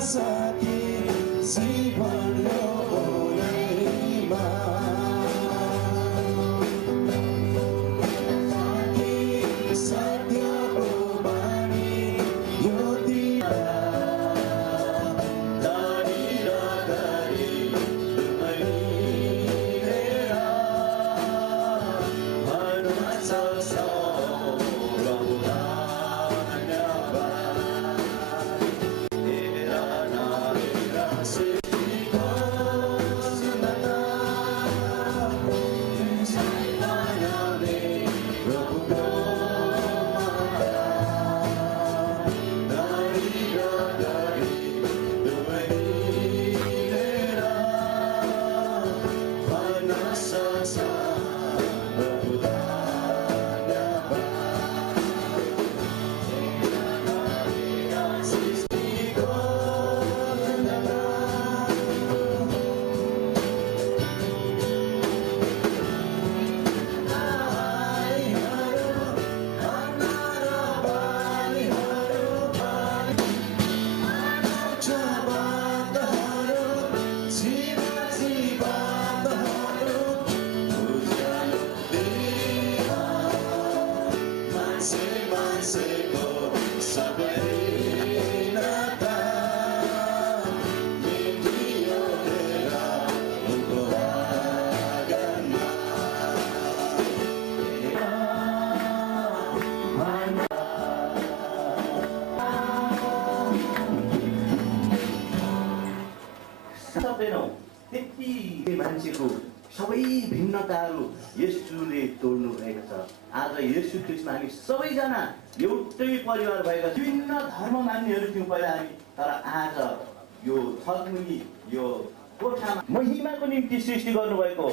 साथी जीवन त्यति मान्छेको सबै भिन्नताहरू येशूले तोड्नु भएको छ। आज येशू ख्रीष्टमा हामी सबैजना एउटै परिवार भएका विभिन्न धर्म मान्नेहरू थियौँ पहिला हामी, तर आज यो छलमुनि यो कोठामा महिमाको निम्ति सृष्टि गर्नुभएको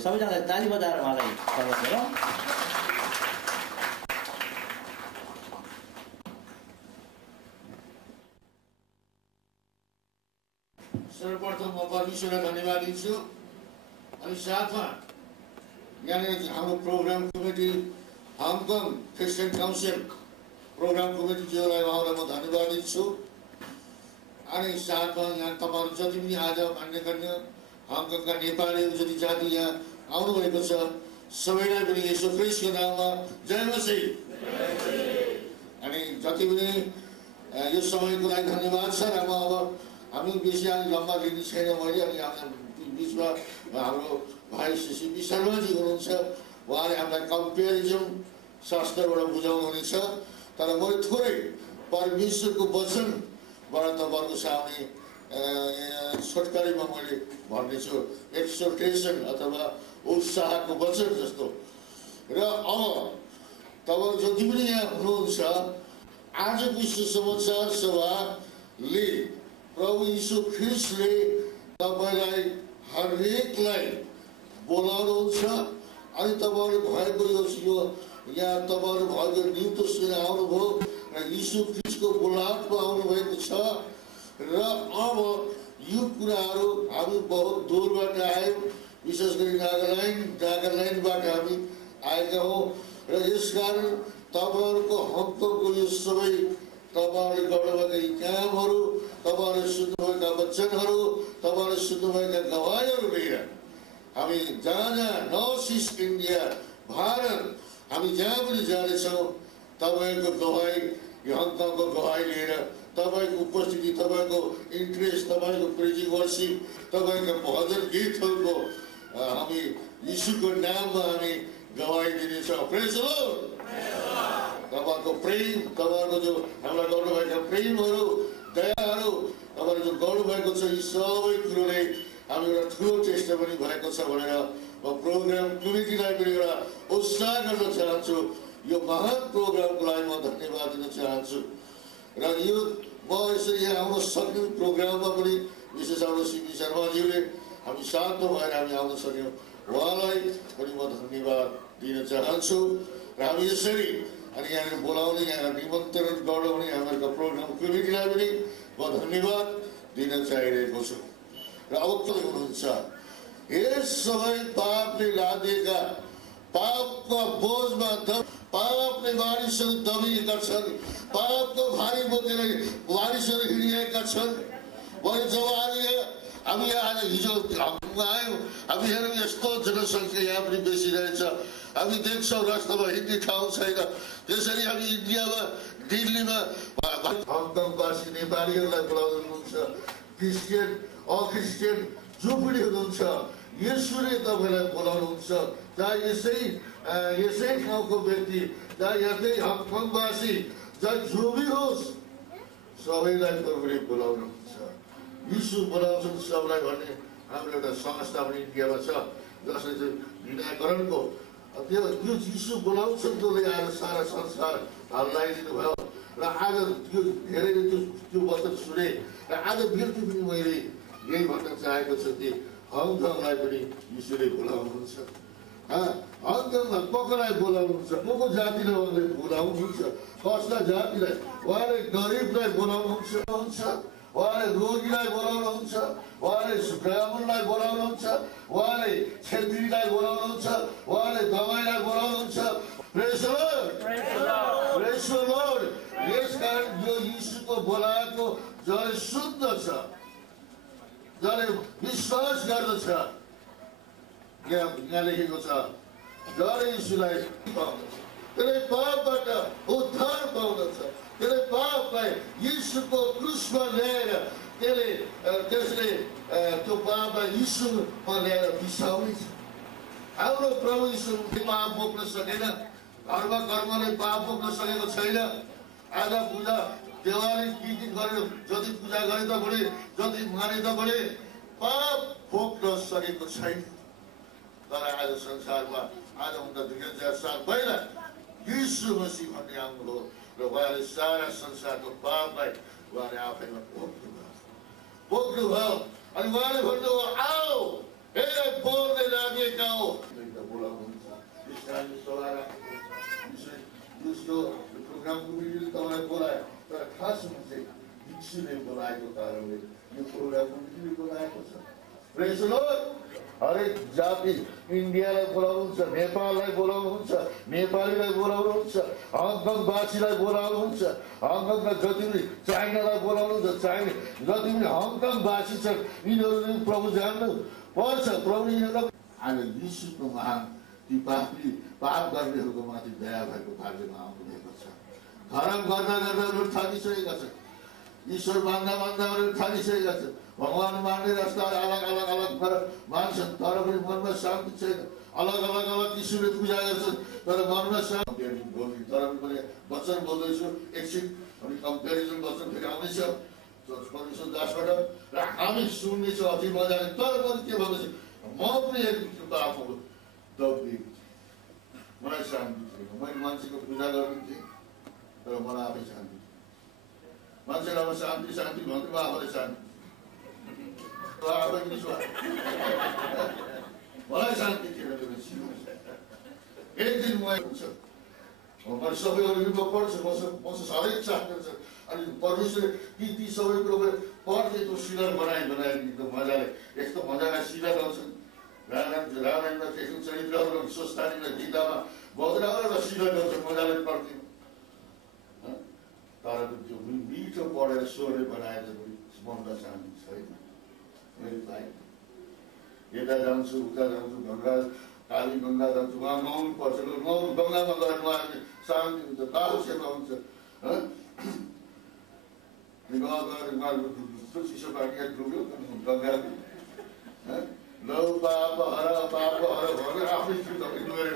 सबैजनालाई ताली बजाएर उहाँलाई स्वागत गरौँ। सर्वप्रथम म परमेश्वरलाई धन्यवाद दिन्छु अनि साथमा यहाँनिर हाम्रो program committee Hong Kong Christian council program कमिटीज्यूलाई उहाँलाई म धन्यवाद दिन्छु अनि साथमा यहाँ तपाईँहरू जति पनि आज मान्यगण्य हङकङका नेपालीहरू जति जाति यहाँ आउनुभएको छ सबैलाई पनि यसो ख्रिस्टको नाममा जय मसीह। अनि जति पनि यो समयको लागि धन्यवाद छ र म अब हामी बेसी अलि लम्बा लिने छैन मैले अनि बिचमा हाम्रो भाइ सिसी शर्माजी हुनुहुन्छ उहाँले हामीलाई कम्पेरिजम शास्त्रबाट बुझाउनुहुनेछ तर मैले थोरै परमेश्वरको वचनबाट तपाईँहरूको सामने छोटकरीमा मैले भन्नेछु एक्सोर्टेसन अथवा उत्साहको वचन जस्तो र अब तपाईँ जति पनि यहाँ हुनुहुन्छ आजको सुसमाचार सभाले प्रभु यीशु ख्रिस्टले तपाईलाई हरेकलाई बोलाउनुहुन्छ अनि तपाईँहरू भएको यो यहाँ तपाईँहरू भएको नियुक्त सुनेर आउनुभयो र यीशु ख्रिस्टको बोलावटमा आउनुभएको छ र अब यो कुराहरू हामी बहुत दूरबाट आयौँ विशेष गरी नागाल्यान्डबाट हामी आएका हौँ र यसकारण तपाईँहरूको हङकङको यो सबै तपाईँहरूले गर्नुभएका कामहरू तपाईँहरूले सुन्नुभएका वचनहरू तपाईँहरूले सुन्नुभएका गवाईहरू लिएर हामी जहाँ नर्थ इस्ट इन्डिया भारत हामी जहाँ पनि जानेछौँ तपाईँको गवाई यो हङकङको गवाई लिएर तपाईँको उपस्थिति तपाईँको इन्ट्रेस्ट तपाईँको प्रेजिङ वर्सिप तपाईँका भजन गीतहरूको हामी यीशुको नाममा हामी गवाई दिनेछौँ। प्रेज द लर्ड। तपाईँको प्रेम तपाईँहरूको जो हामीलाई गर्नुभएका प्रेमहरू दयाहरू तपाईँले जो गर्नुभएको छ यी सबै कुरोले हामी एउटा ठुलो टेस्ट पनि भएको छ भनेर म प्रोग्राम कमिटीलाई पनि एउटा उत्साह गर्न चाहन्छु। यो महान प्रोग्रामको लागि म धन्यवाद दिन चाहन्छु र यो म यसरी यहाँ आउन सक्ने प्रोग्राममा पनि विशेष हाम्रो सिपी शर्माज्यूले हामी साथमा भएर हामी आउन सक्यौँ उहाँलाई पनि म धन्यवाद दिन चाहन्छु र हामी यसरी अनि यहाँनिर बोलाउने यहाँ निमन्त्रण गराउने हामीहरूको प्रोग्राम कमिटीलाई पनि म धन्यवाद दिन चाहिरहेको छु र अब के हुनुहुन्छ यस सबै पापले लादिएका पापका बोझमा पापले मानिसहरू दबिएका छन् पापको भारी बोकेर मानिसहरू हिँडिरहेका छन् मैले जब हामी आज हिजो आयौँ हामी हेरौँ यस्तो जनसङ्ख्या यहाँ पनि बेसी रहेछ हामी देख्छौँ रास्तामा हिँड्ने ठाउँ छैन त्यसरी हामी इन्डियामा दिल्लीमा हङकङवासी नेपालीहरूलाई बोलाउनुहुन्छ क्रिस्चियन अक्रिस्चियन जो पनि हुनुहुन्छ यसुले तपाईँलाई बोलाउनुहुन्छ चाहे यसै ठाउँको व्यक्ति चाहे यतै हङकङवासी चाहे जो पनि होस् सबैलाई तपाईँले बोलाउनुहुन्छ यीशु बोलाउँछन् सबलाई भन्ने हाम्रो एउटा संस्था पनि इन्डियामा छ जसले चाहिँ घृणाकरणको त्यो यीशु बोलाउँछन् जसले आज सारा संसार हल्लाइदिनु भयो र आज त्यो धेरैले त्यो वचन सुने र आज बिर्ती पनि मैले यही भन्न चाहेको छु कि हङकङलाई पनि यीशुले बोलाउनुहुन्छ हङकङलाई कसलाई बोलाउनुहुन्छ को जातिलाई उहाँले बोलाउनुहुन्छ कसलाई जातिलाई उहाँले गरिबलाई बोलाउनुहुन्छ उहाँले रोगीलाई बोलाउनुहुन्छ उहाँले ब्राह्मणलाई बोलाउनुहुन्छ उहाँले छेत्रीलाई बोलाउनुहुन्छ उहाँले दमाईलाई बोलाउनुहुन्छ प्रेज द लर्ड। यसकारण यो यीशुको बोलाएको जसले शुद्ध छ जसले विश्वास गर्दछ यहाँ लेखेको छ जसले यीशुलाई त्यसले पापबाट उद्धार पाउँदछ त्यसले पापलाई यीशुको क्रुसमा ल्याएर त्यसले त्यो पापलाई यीशुमा ल्याएर बिसाउने छ। हाम्रो प्रभु यीशु पाप बोक्न सकेन कर्मले पाप बोक्न सकेको छैन। आज पूजा देवाली गीत गरेर जति पूजा गरे तापनि जति माने तापनि पाप बोक्न सकेको छैन। तर आज संसारमा आजभन्दा 2000 साल पहिला यीशु मसीह भन्ने आउनुभयो र उहाँले सारा संसारको पापलाई उहाँले आफैमा बोक्नुभयो अनि उहाँले भन्नुभयो आओ बोल्दै लागेका हो बोलाउनुहुन्छ त्यस कारणले सभा राख्नुहुन्छ प्रोग्रामको मिडियाले तपाईँलाई बोलायो तर खासमा चाहिँ भिक्षुले बोलाएको कारणले यो प्रोग्रामको मिडियाले बोलाएको छ। प्रेज द लर्ड। हरेक जाति इन्डियालाई बोलाउनुहुन्छ, नेपाललाई बोलाउनुहुन्छ, नेपालीलाई बोलाउनुहुन्छ, हङकङवासीलाई बोलाउनुहुन्छ, हङकङका जति पनि चाइनालाई बोलाउनुहुन्छ, चाइना जति पनि हङकङवासी छन् यिनीहरूले प्रभु जान्नु पर्छ। प्रभु यिनीहरूलाई आज यीशुको महान ती पाप गर्नेहरूको माथि दया भएको कार्यमा आउनुभएको छ। धर्म गर्दा गर्दा उनीहरू थाकिसकेका छन्, ईश्वर मान्दा उनीहरू थाकिसकेका छन्, भगवान मान्ने रास्ता अलग अलग अलग मान्छन् तर पनि मनमा शान्ति छैन। अलग अलग अलग किसिमले पूजा गर्छन् तर मनमा शान्ति बोल्ने तर पनि वचन बोल्दैछु एकछिन अनि कम्पेरिजन वचन फेरि आउँदैछ 10बाट र हामी सुन्नेछौँ अति मजाले। तर पनि के भन्दैछु म पनि आफ्नो दब्बी मलाई शान्ति छैन। मैले मान्छेको पूजा गर्नुहुन्थेँ तर मलाई आफै शान्ति मान्छेलाई अब शान्ति शान्ति भन्दै म आफूलाई शान्ति मलाई शान्ति थिएन। एक दिन मैले सबै अरूको पढ्छु मसँग हरेक चाहना छ अनि परमेश्वरले ती सबै कुरो पढ्दिएको सिलर बनाइ एकदम मजाले यस्तो मजाले सिलर आउँछन् रामायणमा त्यस्तो चरित्रहरू स्वस्थानीमा गीतामा बदलाएर सिलर गर्छ मजाले पढ्थ्यौँ। तर त्यो मिठो पढेर स्वरले बनाएर मनमा शान्ति छैन। यता जान्छु उता जान्छु गङ्गा काली गङ्गा जान्छु उहाँ नुहाउनु पर्छ गङ्गामा गएर नुहाएर शान्ति हुन्छ ताल सेवा हुन्छ। गएर उहाँहरूको चिसो पाकेर डुब्यो गङ्गा लौ पाप हर भनेर आफ्नै डुबेर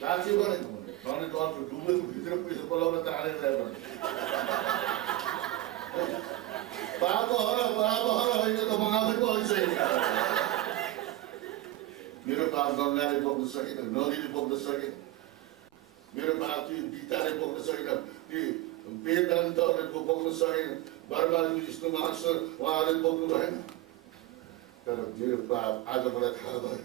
गाछी गरेको भने अर्को डुबेको भित्र पैसा बोलाउन तानेर ल्यायो भने पाप हर होइन त मगाएको आइसकेको। मेरो पाप गङ्गाले बोक्न सकेन, नदीले बोक्न सकेन, मेरो पाप ती गीताले बोक्न सकेन, ती वेदान्तहरूले बोक्न सकेन, बर्बाद विष्णु महाश्वर उहाँहरूले बोक्नु भएन। तर मेरो पाप आज मलाई थाहा भयो।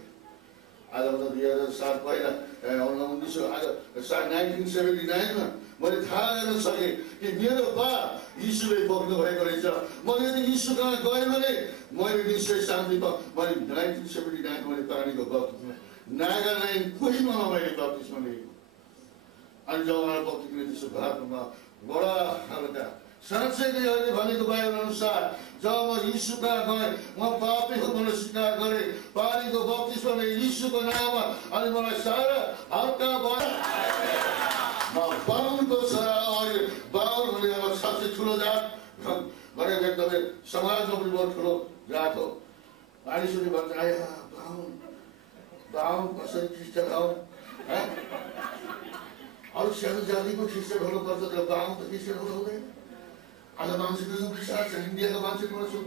आज मलाई 2007 पहिला 1979मा मैले थाहा गर्न सकेँ कि मेरो पाप यीशुले बोक्नु भएको रहेछ। मैले यदि यीशु कहाँ गएँ भने मैले निश्चय शान्ति पाएँ। मैले 1979 मैले पानीको बत्तिसमा नागाल्यान्ड कोहीमा मैले बत्तिसमा लिएको अनि जब उहाँले बत्ती त्यसो भारतमा बडा खालका साँच्चै नै अहिले भनेको बाइबल अनुसार जब म यीशु कहाँ गएँ म पापी हो भनेर स्वीकार गरेँ पानीको बत्तिसमा यीशुको नाममा अनि मलाई सारा हल्का भयो। म बाहुनको छोरा अहिले बाहुन भने अब सबसे ठुलो जात भनेर एकदमै समाजमा पनि बहुत ठुलो जात हो। मानिसहरूले भन्छ आया बाहुन कसरी ख्रिस्टियन हौ अरू सानो जातिको ख्रिस्टियन हुनुपर्छ तर बाहुन त ख्रिस्टियन हुँदैन। आज मान्छेको यो विचार छ इन्डियाको मान्छेको छु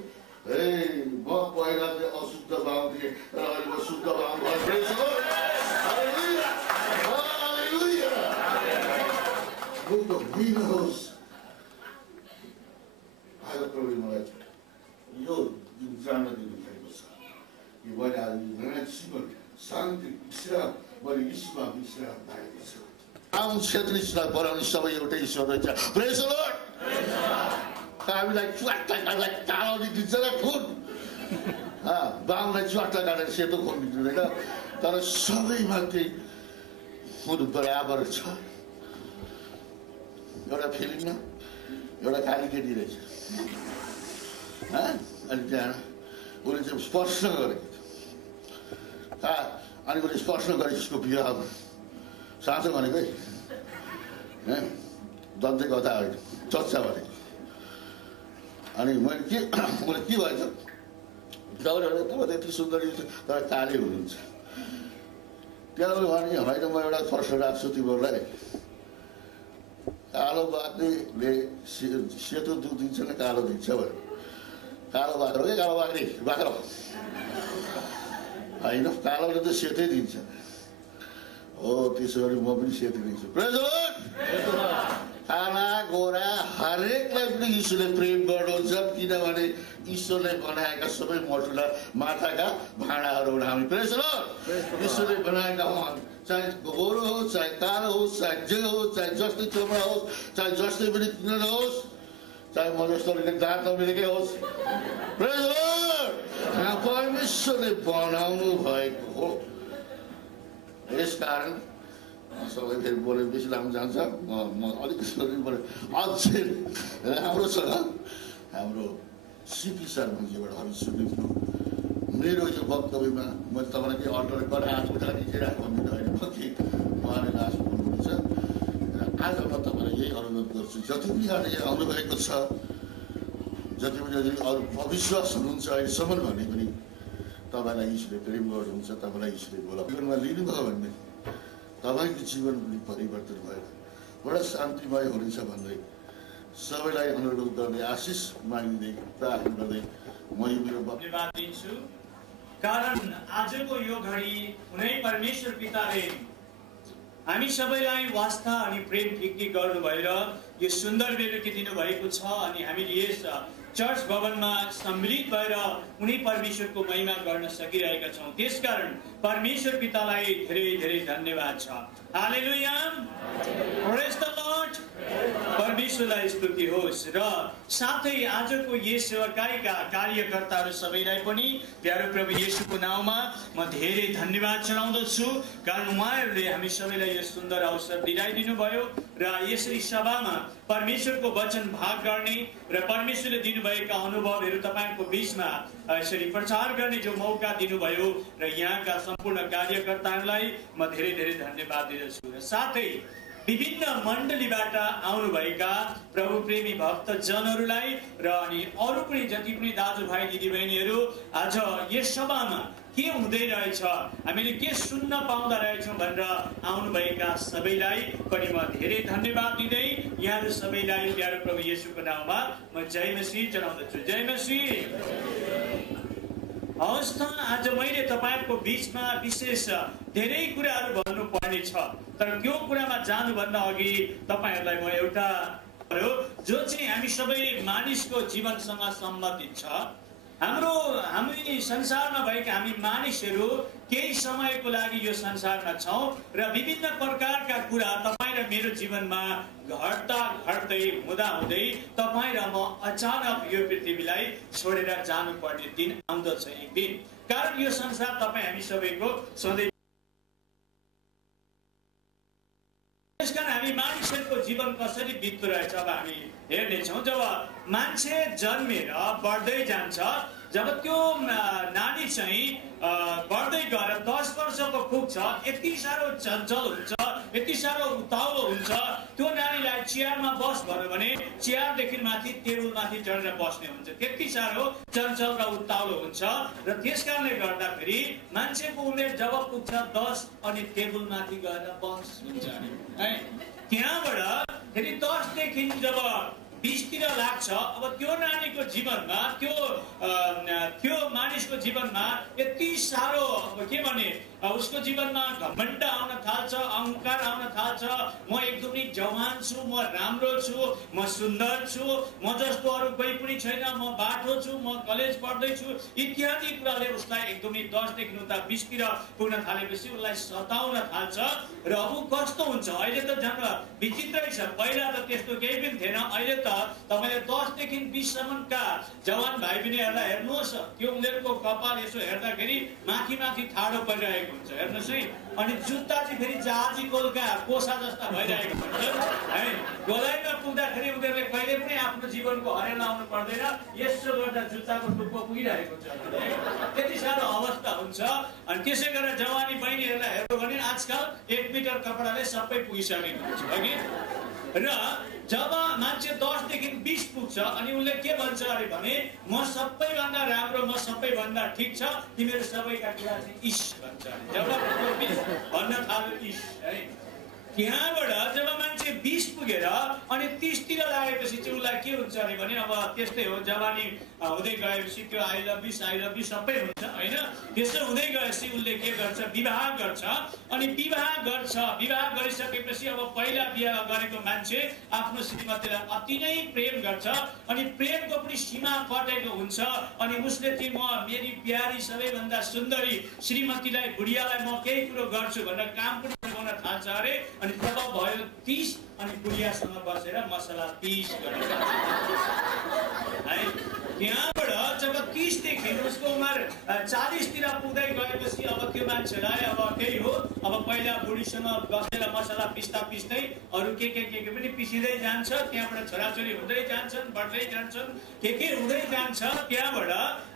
ए म पहिला चाहिँ अशुद्ध बाहुन थिएँ तर अहिले म शुद्ध बाहुन भएछु। होस् आज प्रभुले मलाई यो जान्न दिनुभएको छ कि मैले आज नयाँ जीवन शान्ति विश्राम मैले यीशुमा विश्राम पाएको छु। आउँ क्षेत्रीलाई बनाउने सबै एउटै ईश्वर रहेछ। प्रेज द लर्ड। हामीलाई च्वाट्टा काटेर कालो निक्लिन्छ र खुन बाहुनलाई च्वाट्टा काटेर सेतो खुन निक्लिँदैन तर सबैमा केही खुन बराबर छ। एउटा फिल्ममा एउटा काली केटी रहेछ अनि त्यहाँ उसले चाहिँ स्पर्श गरेको अनि उसले स्पर्श गरेको उसको बिहामा साँचो भनेको है दन्ते कथा होइन चर्चा भनेको। अनि मैले के उसले के भएछ तपाईँहरू तपाईँ त यति सुन्दरी तर काली हुनुहुन्छ त्यहाँ भने होइन म एउटा प्रश्न राख्छु तिमीहरूलाई कालो बाख्रेले सेतो दुध दिन्छ न कालो दिन्छ भने कालो बाख्रो के कालो बाख्रो होइन कालोले त सेतै दिन्छ हो त्यसो गरी म पनि सेती नै छु। प्रेज द लर्ड। काला गोरा हरेकलाई पनि ईश्वरले प्रेम गर्नुहुन्छ, किनभने ईश्वरले बनाएका सबै मटुला माटाका भाँडाहरू हुन् हामी। प्रेज द लर्ड। ईश्वरले बनाएका हुन्, चाहे गोरो होस्, चाहे कालो होस्, चाहे जे होस्, चाहे जस्तै चमडा होस्, चाहे जस्तै पनि किन नहोस्, चाहे म जस्तो दाँत नमिलेकै होस्। प्रेज द लर्ड। परमेश्वरले बनाउनु भएको हो। यसकारण सबै फेरि बोले बेसी लामो जान्छ, म अलिकति बोले अझै राम्रो छ। हाम्रो सिपी शर्माजीबाट हामी सुनेको मेरो यो वक्तव्यमा मैले तपाईँलाई केही अल्टर गरेर हात उठाएर निचेर भन्नु होइन, उहाँले लास्ट भन्नुहुन्छ। र आज म तपाईँलाई यही अनुरोध गर्छु, जति पनि यहाँ आउनुभएको छ, जति पनि अरू अविश्वास हुनुहुन्छ अहिलेसम्म भने पनि तपाईँलाई ईश्वरले प्रेम गर्नुहुन्छ, तपाईँलाई ईश्वरले बोला जीवनमा लिनुभयो भने तपाईँको जीवन पनि परिवर्तन भएर बडा शान्तिमय हुनेछ भन्दै सबैलाई अनुरोध गर्दै आशिष माग्दै प्रार्थना गर्दै म यो मेरो धन्यवाद दिन्छु। कारण आजको यो घडी कुनै परमेश्वर पिताले हामी सबैलाई वास्ता अनि प्रेम फिक्री गर्नुभयो र यो सुन्दर बेलुकी दिनुभएको छ अनि हामीले यस चर्च भवनमा सम्मिलित भएर उनी परमेश्वरको महिमा गर्न सकिरहेका छौँ। त्यसकारण परमेश्वर पितालाई धेरै धेरै धन्यवाद छ। हालेलुया। प्रेज द लर्ड। परमेश्वरलाई स्तुति होस्। र साथै आजको यस सेवाकाईका कार्यकर्ताहरू सबैलाई पनि प्यारो प्रभु येशूको नाउँमा म धेरै धन्यवाद चढाउँदछु, कारण उहाँहरूले हामी सबैलाई यो सुन्दर अवसर दिलाइदिनु भयो र यसरी सभामा परमेश्वरको वचन भाग गर्ने र परमेश्वरले दिनुभएका अनुभवहरू तपाईँको बीचमा यसरी प्रचार गर्ने जो मौका दिनुभयो र यहाँका सम्पूर्ण कार्यकर्ताहरूलाई म धेरै धेरै धन्यवाद दिँदछु। र साथै विभिन्न मण्डलीबाट आउनुभएका प्रभु प्रेमी भक्तजनहरूलाई र अनि अरू पनि जति पनि दाजुभाइ दिदीबहिनीहरू आज यस सभामा के हुँदै रहेछ, हामीले के सुन्न पाउँदा रहेछौँ भनेर आउनुभएका सबैलाई पनि म धेरै धन्यवाद दिँदै यहाँहरू सबैलाई प्यारो प्रभु येशूको नाउँमा म जय मसीह चढाउँदछु। जय मसीह। हवस् त, आज मैले तपाईँहरूको बीचमा विशेष धेरै कुराहरू भन्नुपर्ने छ, तर त्यो कुरामा जानुभन्दा अघि तपाईँहरूलाई म एउटा जो चाहिँ हामी सबै मानिसको जीवनसँग सम्बन्धित छ। हामी संसारमा भएका हामी मानिसहरू केही समयको लागि यो संसारमा छौँ र विभिन्न प्रकारका कुरा तपाईँ र मेरो जीवनमा घट्दै हुँदै तपाईँ र म अचानक यो पृथ्वीलाई छोडेर जानुपर्ने दिन आउँदछ एक दिन। कारण यो संसार तपाईँ हामी सबैको सधैँ। त्यसकारण हामी मानिसहरूको जीवन कसरी बित्दो रहेछ अब हामी हेर्नेछौँ। जब मान्छे जन्मेर बढ्दै जान्छ, जब त्यो नानी चाहिँ बढ्दै गएर 10 वर्षको पुग्छ, यति साह्रो चञ्चल हुन्छ, यति साह्रो उताउलो हुन्छ, त्यो नानीलाई चेयरमा बस भन्यो भने चेयरदेखि माथि टेबलमाथि चढेर बस्ने हुन्छ, त्यति साह्रो चञ्चल र उताउलो हुन्छ। र त्यसकारणले गर्दाखेरि मान्छेको उमेर जब पुग्छ 10 अनि टेबलमाथि गएर बस हुन्छ है, त्यहाँबाट फेरि 10 देखि जब 20 तिर लाग्छ, अब त्यो नानीको जीवनमा त्यो मानिसको जीवनमा यति साह्रो के भने उसको जीवनमा घमण्ड आउन थाल्छ, अहंकार आउन थाल्छ। म एकदमै जवान छु, म राम्रो छु, म सुन्दर छु, म जस्तो अरू कोही पनि छैन, म बाठो छु, म कलेज पढ्दैछु इत्यादि कुराले उसलाई एकदमै 10 देखि उता 20 तिर पुग्न थालेपछि उसलाई सताउन थाल्छ। र ऊ कस्तो हुन्छ, अहिले त झन् विचित्रै छ, पहिला त त्यस्तो केही पनि थिएन। अहिले त तपाईले 10 देखि 20 सम्मका जवान भाइ बहिनीहरूलाई हेर्नुहोस्, त्यो उनीहरूको कपाल यसो हेर्दाखेरि माथि माथि ठाडो परिरहेको हुन्छ, हेर्नुहोस् है। अनि जुत्ता चाहिँ फेरि जहाजी कोलका कोसा जस्ता भइरहेको हुन्छ है। गोलाइमा पुग्दाखेरि उनीहरूले कहिले पनि आफ्नो जीवनको हरेला आउनु पर्दैन, यसो गर्दा जुत्ताको टुप्पो पुगिरहेको हुन्छ, त्यति साह्रो अवस्था हुन्छ। अनि त्यसै गरेर जवानी बहिनीहरूलाई हेर्नु भने आजकल 1 मिटर कपडाले सबै पुगिसकेको हुन्छ अघि। र जब मान्छे 10 देखि 20 पुग्छ अनि उसले के भन्छ अरे भने म सबैभन्दा राम्रो, म सबैभन्दा ठिक छ, तिमीहरू सबैका कुरा चाहिँ इस भन्छ। जब भन्न थाल्यो इस है, त्यहाँबाट जब मान्छे 20 पुगेर अनि 30 तिर लागेपछि चाहिँ उसलाई के हुन्छ अरे भने अब त्यस्तै हो, जवानी हुँदै गएपछि त्यो आई लभ यू सबै हुन्छ हैन। त्यसो हुँदै गएपछि उसले के गर्छ, विवाह गर्छ। अनि विवाह गरिसकेपछि अब पहिला बिहे गरेको मान्छे आफ्नो श्रीमतीलाई अति नै प्रेम गर्छ अनि प्रेमको पनि सीमा कटेको हुन्छ। अनि उसले चाहिँ म मेरी प्यारी सबैभन्दा सुन्दरी श्रीमतीलाई बुढियालाई म केही कुरो गर्छु भनेर काम पनि गर्न थाल्छ अरे। अनि जब भयो 30 अनि बुढियासँग बसेर मसला पिस गरेर है। त्यहाँबाट जब 30 देखि उसको उमेर 40 तिर पुग्दै गएपछि अब त्यो मान्छेलाई अब त्यही हो, अब पहिला बुढीसँग बसेर मसला पिस्दै अरू के पनि पिसिँदै जान्छ। त्यहाँबाट छोराछोरी हुँदै जान्छन्, बढ्दै जान्छन्, के हुँदै जान्छ। त्यहाँबाट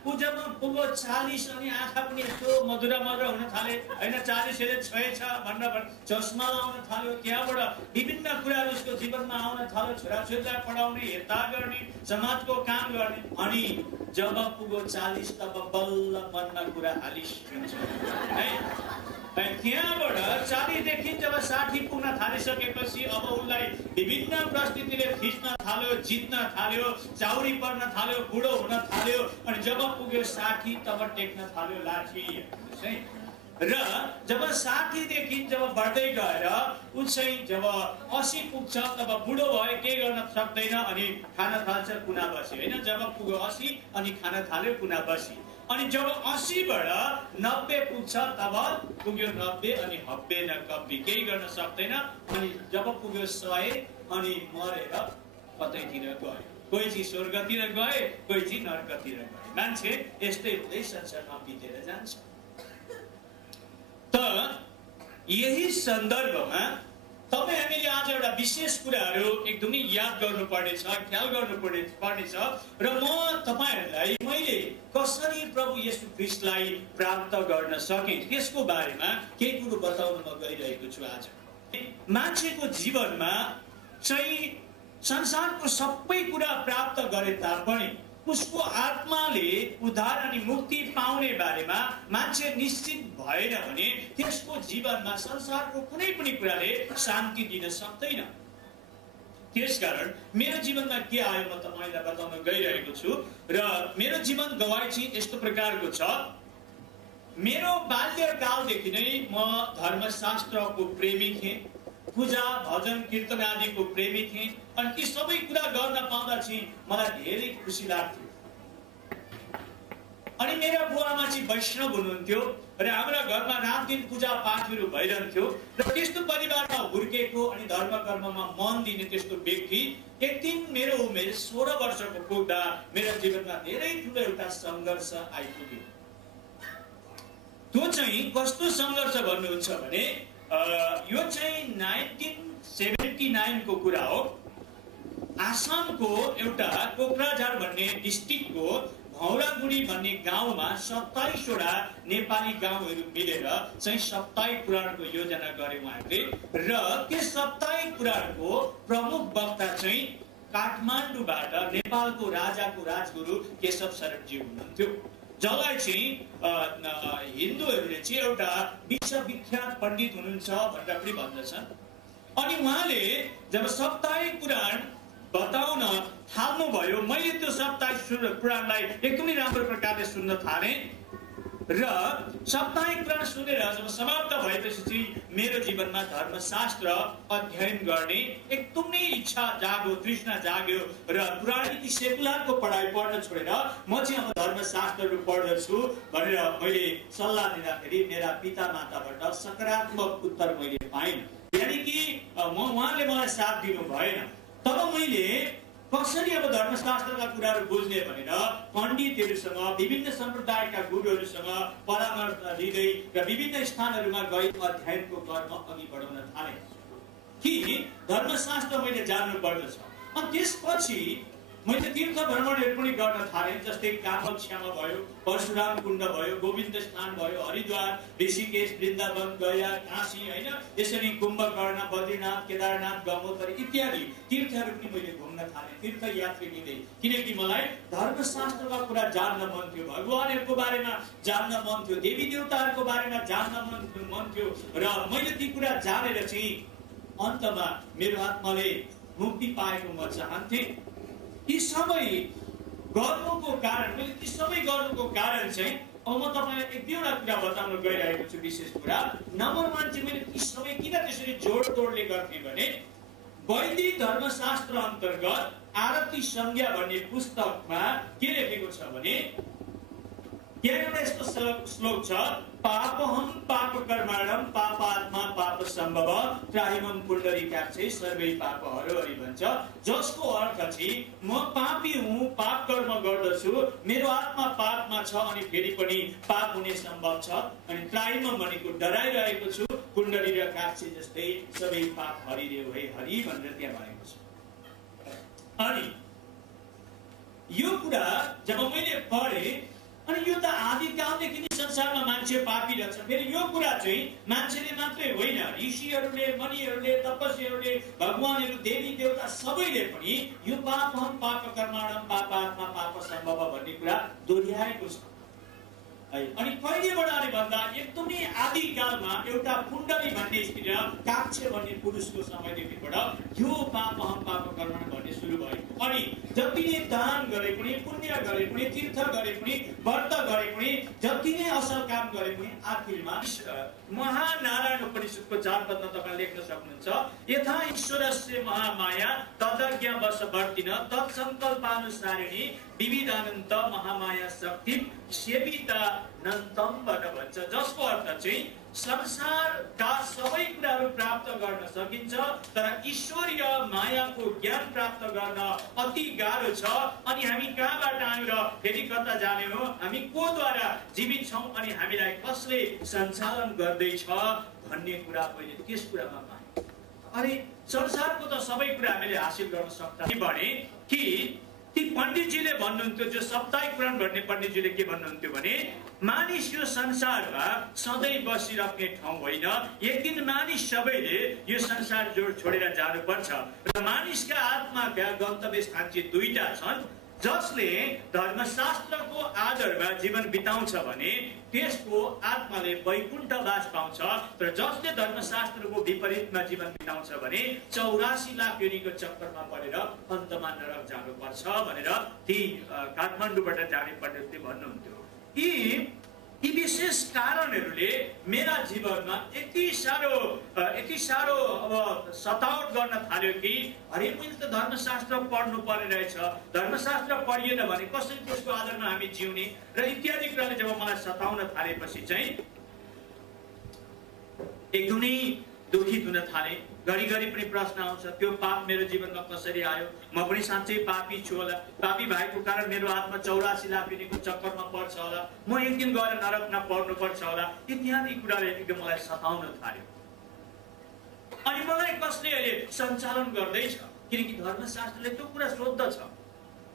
ऊ जब पुग्यो 40 अनि आँखा पनि यस्तो मधुरा हुन थाले हैन। 40 ले छ भनेर चस्मा लाउन थाल्यो। त्यहाँबाट विभिन्न कुराहरू उसको जीवनमा आउन थाल्यो, छोराछोरीलाई पढाउने, हेरचाह गर्ने, समाजको काम गर्ने। अनि जब पुग्यो 40 तब बल्ल मनमा कुरा हालिस हुन्छ है। त्यहाँबाट 40 देखि जब 60 पुग्न थालिसकेपछि अब उसलाई विभिन्न परिस्थितिले खिच्न थाल्यो, जित्न थाल्यो, चाउरी पर्न थाल्यो, बुढो हुन थाल्यो। अनि जब पुग्यो 60 तब टेक्न थाल्यो लाठी है। र जब 60 देखि जब बढ्दै गएर उ चाहिँ जब 80 पुग्छ तब बुढो भयो, केही गर्न सक्दैन अनि खान थाल्छ कुना बसी हैन। जब पुग्यो 80 अनि खान थाल्यो कुना बसी। अनि जब 80 बाट 90 पुग्छ तब पुग्यो 90 अनि हब्बे न कब्बी, केही गर्न सक्दैन। अनि जब पुग्यो 100 अनि मरेर कतैतिर गयो, कोही चाहिँ स्वर्गतिर गए, कोही चाहिँ नर्कतिर गए। मान्छे यस्तै हुँदै संसारमा बितेर जान्छ। त यही सन्दर्भमा तपाईँ हामीले आज एउटा विशेष कुराहरू एकदमै याद गर्नुपर्नेछ, ख्याल गर्नुपर्नेछ। र म तपाईहरुलाई मैले कसरी प्रभु येशू ख्रीष्टलाई प्राप्त गर्न सके त्यसको बारेमा केही कुरो बताउन म गइरहेको छु आज। मान्छेको जीवनमा चाहिँ संसारको सबै कुरा प्राप्त गरे तापनि उसको आत्माले उद्धार अनि मुक्ति पाउने बारेमा मान्छे निश्चित भएन भने त्यसको जीवनमा संसारको कुनै पनि कुराले शान्ति दिन सक्दैन। त्यसकारण मेरो जीवनमा के आयो म तपाईलाई बताउन गइरहेको छु। र मेरो जीवन गवाई चाहिँ यस्तो प्रकारको छ। मेरो बाल्यकालदेखि नै म धर्मशास्त्रको प्रेमी थिएँ, पूजा भजन कीर्तन आदिको प्रेमी थिएँ। अनि ती सबै कुरा गर्न पाउँदा चाहिँ मलाई धेरै खुसी लाग्थ्यो। अनि मेरा बुवामा चाहिँ वैष्णव हुनुहुन्थ्यो र हाम्रा घरमा रात दिन पूजा पाठहरू भइरहन्थ्यो। र त्यस्तो परिवारमा हुर्केको अनि धर्म कर्ममा मन दिने त्यस्तो व्यक्ति एक दिन मेरो उमेर 16 वर्षको पुग्दा मेरो जीवनमा धेरै ठुलो एउटा सङ्घर्ष आइपुग्यो। त्यो चाहिँ कस्तो सङ्घर्ष भन्नुहुन्छ भने यो चाहिँ 1979 को कुरा हो। आसामको एउटा कोक्राझार भन्ने डिस्ट्रिक्टको भौरागुडी भन्ने गाउँमा 27 वटा नेपाली गाउँहरू मिलेर चाहिँ साप्ताहिक पुराणको योजना गरे उहाँहरूले। र त्यस साप्ताहिक पुराणको प्रमुख वक्ता चाहिँ काठमाडौँबाट नेपालको राजाको राजगुरु केशव शरणजी हुनुहुन्थ्यो, जसलाई चाहिँ हिन्दूहरूले चाहिँ एउटा विश्वविख्यात पण्डित हुनुहुन्छ भनेर पनि भन्दछन्। अनि उहाँले जब साप्ताहिक पुराण बताउन थाल्नुभयो, मैले त्यो साप्ताहिक पुराणलाई एकदमै राम्रो प्रकारले सुन्न थालेँ। र साप्ताहिक पुराण सुनेर जब समाप्त भएपछि चाहिँ मेरो जीवनमा धर्मशास्त्र अध्ययन गर्ने एकदमै इच्छा जाग्यो, तृष्णा जाग्यो। र पुराण नीति सेकुलरको पढाइ पढ्न छोडेर म चाहिँ अब धर्मशास्त्रहरू पढ्दछु भनेर मैले सल्लाह दिँदाखेरि मेरा पिता माताबाट सकारात्मक उत्तर मैले पाइनँ। यानि कि उहाँले मलाई साथ दिनु भएन। तब मैले कसरी अब धर्मशास्त्रका कुराहरू बुझ्ने भनेर पण्डितहरूसँग, विभिन्न सम्प्रदायका गुरुहरूसँग परामर्श लिँदै र विभिन्न स्थानहरूमा गई अध्ययनको कर्म अघि बढाउन थाले कि धर्मशास्त्र मैले जान्नु पर्दछ। अनि त्यसपछि मैले तीर्थ भ्रमणहरू पनि गर्न थालेँ। जस्तै कामक्षमा भयो, परशुराम कुण्ड भयो, गोविन्द स्थान भयो, हरिद्वार, ऋषिकेश, वृन्दावन, गया, काशी हैन। यसरी कुम्भकर्ण, बद्रीनाथ, केदारनाथ, गंगोत्री इत्यादि तीर्थहरू पनि मैले घुम्न थालेँ, तीर्थयात्री लिँदै। किनकि मलाई धर्मशास्त्रका कुरा जान्न मन थियो, भगवानहरूको बारेमा जान्न मन थियो, देवी देवताहरूको बारेमा जान्न मन थियो। र मैले ती कुरा जानेर चाहिँ अन्तमा मेरो आत्माले मुक्ति पाएको म चाहन्थे। यी सबै गर्नुको कारण, मैले ती सबै गर्नुको कारण चाहिँ अब म तपाईँलाई एक दुईवटा कुरा बताउन गइरहेको छु। विशेष कुरा नम्बर 1 चाहिँ मैले ती सबै किन त्यसरी जोडतोडले गर्ने भने वैदिक धर्मशास्त्र अन्तर्गत आरती संज्ञा भन्ने पुस्तकमा के लेखेको छ भने त्यहाँ एउटा यस्तो श्लोक छ, पापहम पाप कर्माणम पापात्मा पाप सम्भव त्राहिमम पुण्डरीकाक्षे सर्वै पापहरु हरि भन्छ। जसको अर्थ चाहिँ म पापी हुँ, पाप कर्म गर्दछु, मेरो आत्मा पापमा छ अनि फेरि पनि पाप हुने सम्भव छ, अनि त्राहिमम भनेको डराइरहेको छु, पुण्डरी र काक्षे जस्तै सबै पाप हरिरे भए हरि भनेर त्यहाँ भनेको छ। अनि यो कुरा जब मैले पढे अनि यो त आदिकालदेखि नै संसारमा मान्छे पापी रहेछ। फेरि यो कुरा चाहिँ मान्छेले मात्रै होइन, ऋषिहरूले, मुनिहरूले, तपस्वीहरूले, भगवानहरू, देवी देवता सबैले पनि यो पापहम पाप कर्माणम पापात्मा पाप सम्भव भन्ने कुरा दोहोऱ्याएको छ। अनि कहिलेबाट अरे भन्दा एकदमै आदिकालमा एउटा पुण्डरी भन्ने स्त्री र काक्ष्य भन्ने पुरुषको समयदेखिबाट यो पापहम पाप कर्मण भन्ने सुरु भयो। अनि जति नै दान गरे पनि, पुण्य गरे पनि, तीर्थ गरे पनि, व्रत गरे पनि, जति नै असल काम गरे पनि आखिरमा महानारायण उपनिषदको 4 पदमा तपाईले लेख्न सक्नुहुन्छ, यथा ईश्वरस्य महामाया तदज्ञवशवर्तिन तत्सङ्कल्पानुसारिणी विविधानन्त महामाया शक्ति सेविता नन्तम भन्छ। जसको अर्थ चाहिँ संसारका सबै कुराहरू प्राप्त गर्न सकिन्छ, तर ईश्वरीय मायाको ज्ञान प्राप्त गर्न अति गाह्रो छ। अनि हामी कहाँबाट आयौँ र फेरि कता जाने हो, हामी कोद्वारा जीवित छौँ अनि हामीलाई कसले सञ्चालन गर्दैछ भन्ने कुरा पहिले त्यस कुरामा पाएँ। अरे संसारको त सबै कुरा हामीले हासिल गर्न सक्छौँ भने कि ती पण्डितजीले भन्नुहुन्थ्यो, जो साप्ताहिक पुराण भन्ने पण्डितजीले के भन्नुहुन्थ्यो भने मानिस यो संसारमा सधैँ बसिराख्ने ठाउँ होइन, एक दिन मानिस सबैले यो संसार छोडेर जानुपर्छ र मानिसका आत्माका गन्तव्य स्थान चाहिँ 2टा छन्। जसले धर्मशास्त्रको आधारमा जीवन बिताउँछ भने त्यसको आत्माले वैकुण्ठवास पाउँछ, तर जसले धर्मशास्त्रको विपरीतमा जीवन बिताउँछ भने 84 लाख योनिको चक्करमा परेर अन्तमा नरक जानुपर्छ भनेर ती काठमाडौँबाट जाने पण्डितले भन्नुहुन्थ्यो। यी विशेष कारणहरूले मेरा जीवनमा यति साह्रो अब सतावट गर्न थाल्यो कि अरे मैले त धर्मशास्त्र पढ्नु पर्ने रहेछ, धर्मशास्त्र पढिएन भने कसरी त्यसको आधारमा हामी जिउने र इत्यादि कुराले जब मलाई सताउन थालेपछि चाहिँ एकदमै दुखित हुन थाले। घरिघरि पनि प्रश्न आउँछ, त्यो पाप मेरो जीवनमा कसरी आयो, म पनि साँच्चै पापी छु होला, पापी भएको कारण मेरो आत्मा 84 लाख योनिको चक्करमा पर्छ होला, म एक दिन गएर नरकमा पर्नु पर्छ होला, इत्यादि कुराले एकदम मलाई सताउन थाल्यो। अनि मलाई कसले अहिले सञ्चालन गर्दैछ, किनकि धर्मशास्त्रले त्यो कुरा सोध्दछ।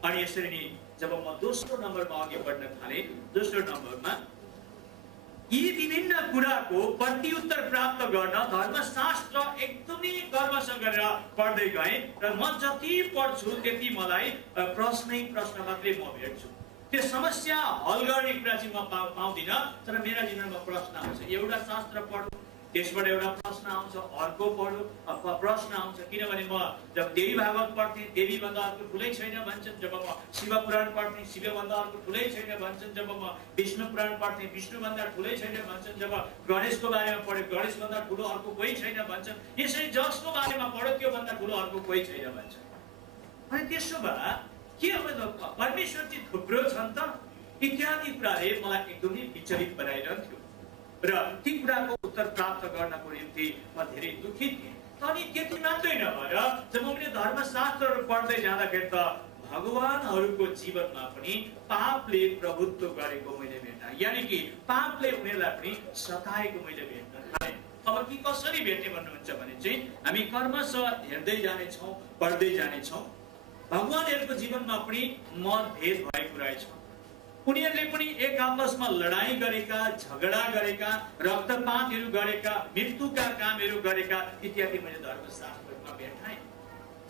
अनि यसरी नै जब म दोस्रो नम्बरमा अघि बढ्न थालेँ, दोस्रो नम्बरमा यी विभिन्न कुराको प्रत्युत्तर प्राप्त गर्न धर्मशास्त्र एकदमै गर्वस गरेर पढ्दै गएँ र म जति पढ्छु त्यति मलाई प्रश्न मात्रै म भेट्छु। त्यो समस्या हल गर्ने कुरा चाहिँ म पाउँदिनँ, तर मेरा जीवनमा प्रश्न आउँछ। एउटा शास्त्र पढ्छु, त्यसबाट एउटा प्रश्न आउँछ, अर्को पढ्यो प्रश्न आउँछ। किनभने म जब देवी भागवत पढ्थेँ, देवी भन्दा अर्को ठुलै छैन भन्छन्। जब म शिव पुराण पढ्थेँ, शिव भन्दा अर्को ठुलै छैन भन्छन्। जब म विष्णु पुराण पढ्थेँ, विष्णु भन्दा ठुलै छैन भन्छन्। जब गणेशको बारेमा पढेँ, गणेश भन्दा ठुलो अर्को कोही छैन भन्छन्। यसरी जसको बारेमा पढ्यो त्यो भन्दा ठुलो अर्को कोही छैन भन्छन्। अनि त्यसो भए के हो, परमेश्वर चाहिँ थुप्रो छन् त, इत्यादि कुराले मलाई एकदमै विचलित बनाइरहन्थ्यो र ती कुराको उत्तर प्राप्त गर्नको निम्ति म धेरै दुखित थिएँ। अनि त्यति मात्रै नभएर जब मैले धर्मशास्त्रहरू पढ्दै जाँदाखेरि त भगवानहरूको जीवनमा पनि पापले प्रभुत्व गरेको मैले भेटाएँ, यानि कि पापले उनीहरूलाई पनि सताएको मैले भेट्न थालेँ। अब कि कसरी भेट्ने भन्नुहुन्छ भने चाहिँ हामी कर्मशः हेर्दै जानेछौँ, पढ्दै जानेछौँ। भगवानहरूको जीवनमा पनि मतभेद भएको रहेछ। उनीहरूले पनि एक आपसमा लडाई गरेका, झगडा गरेका, रक्तपातहरू गरेका, मृत्युका कामहरू गरेका इत्यादि मैले धर्मशास्त्रमा भेटाएँ।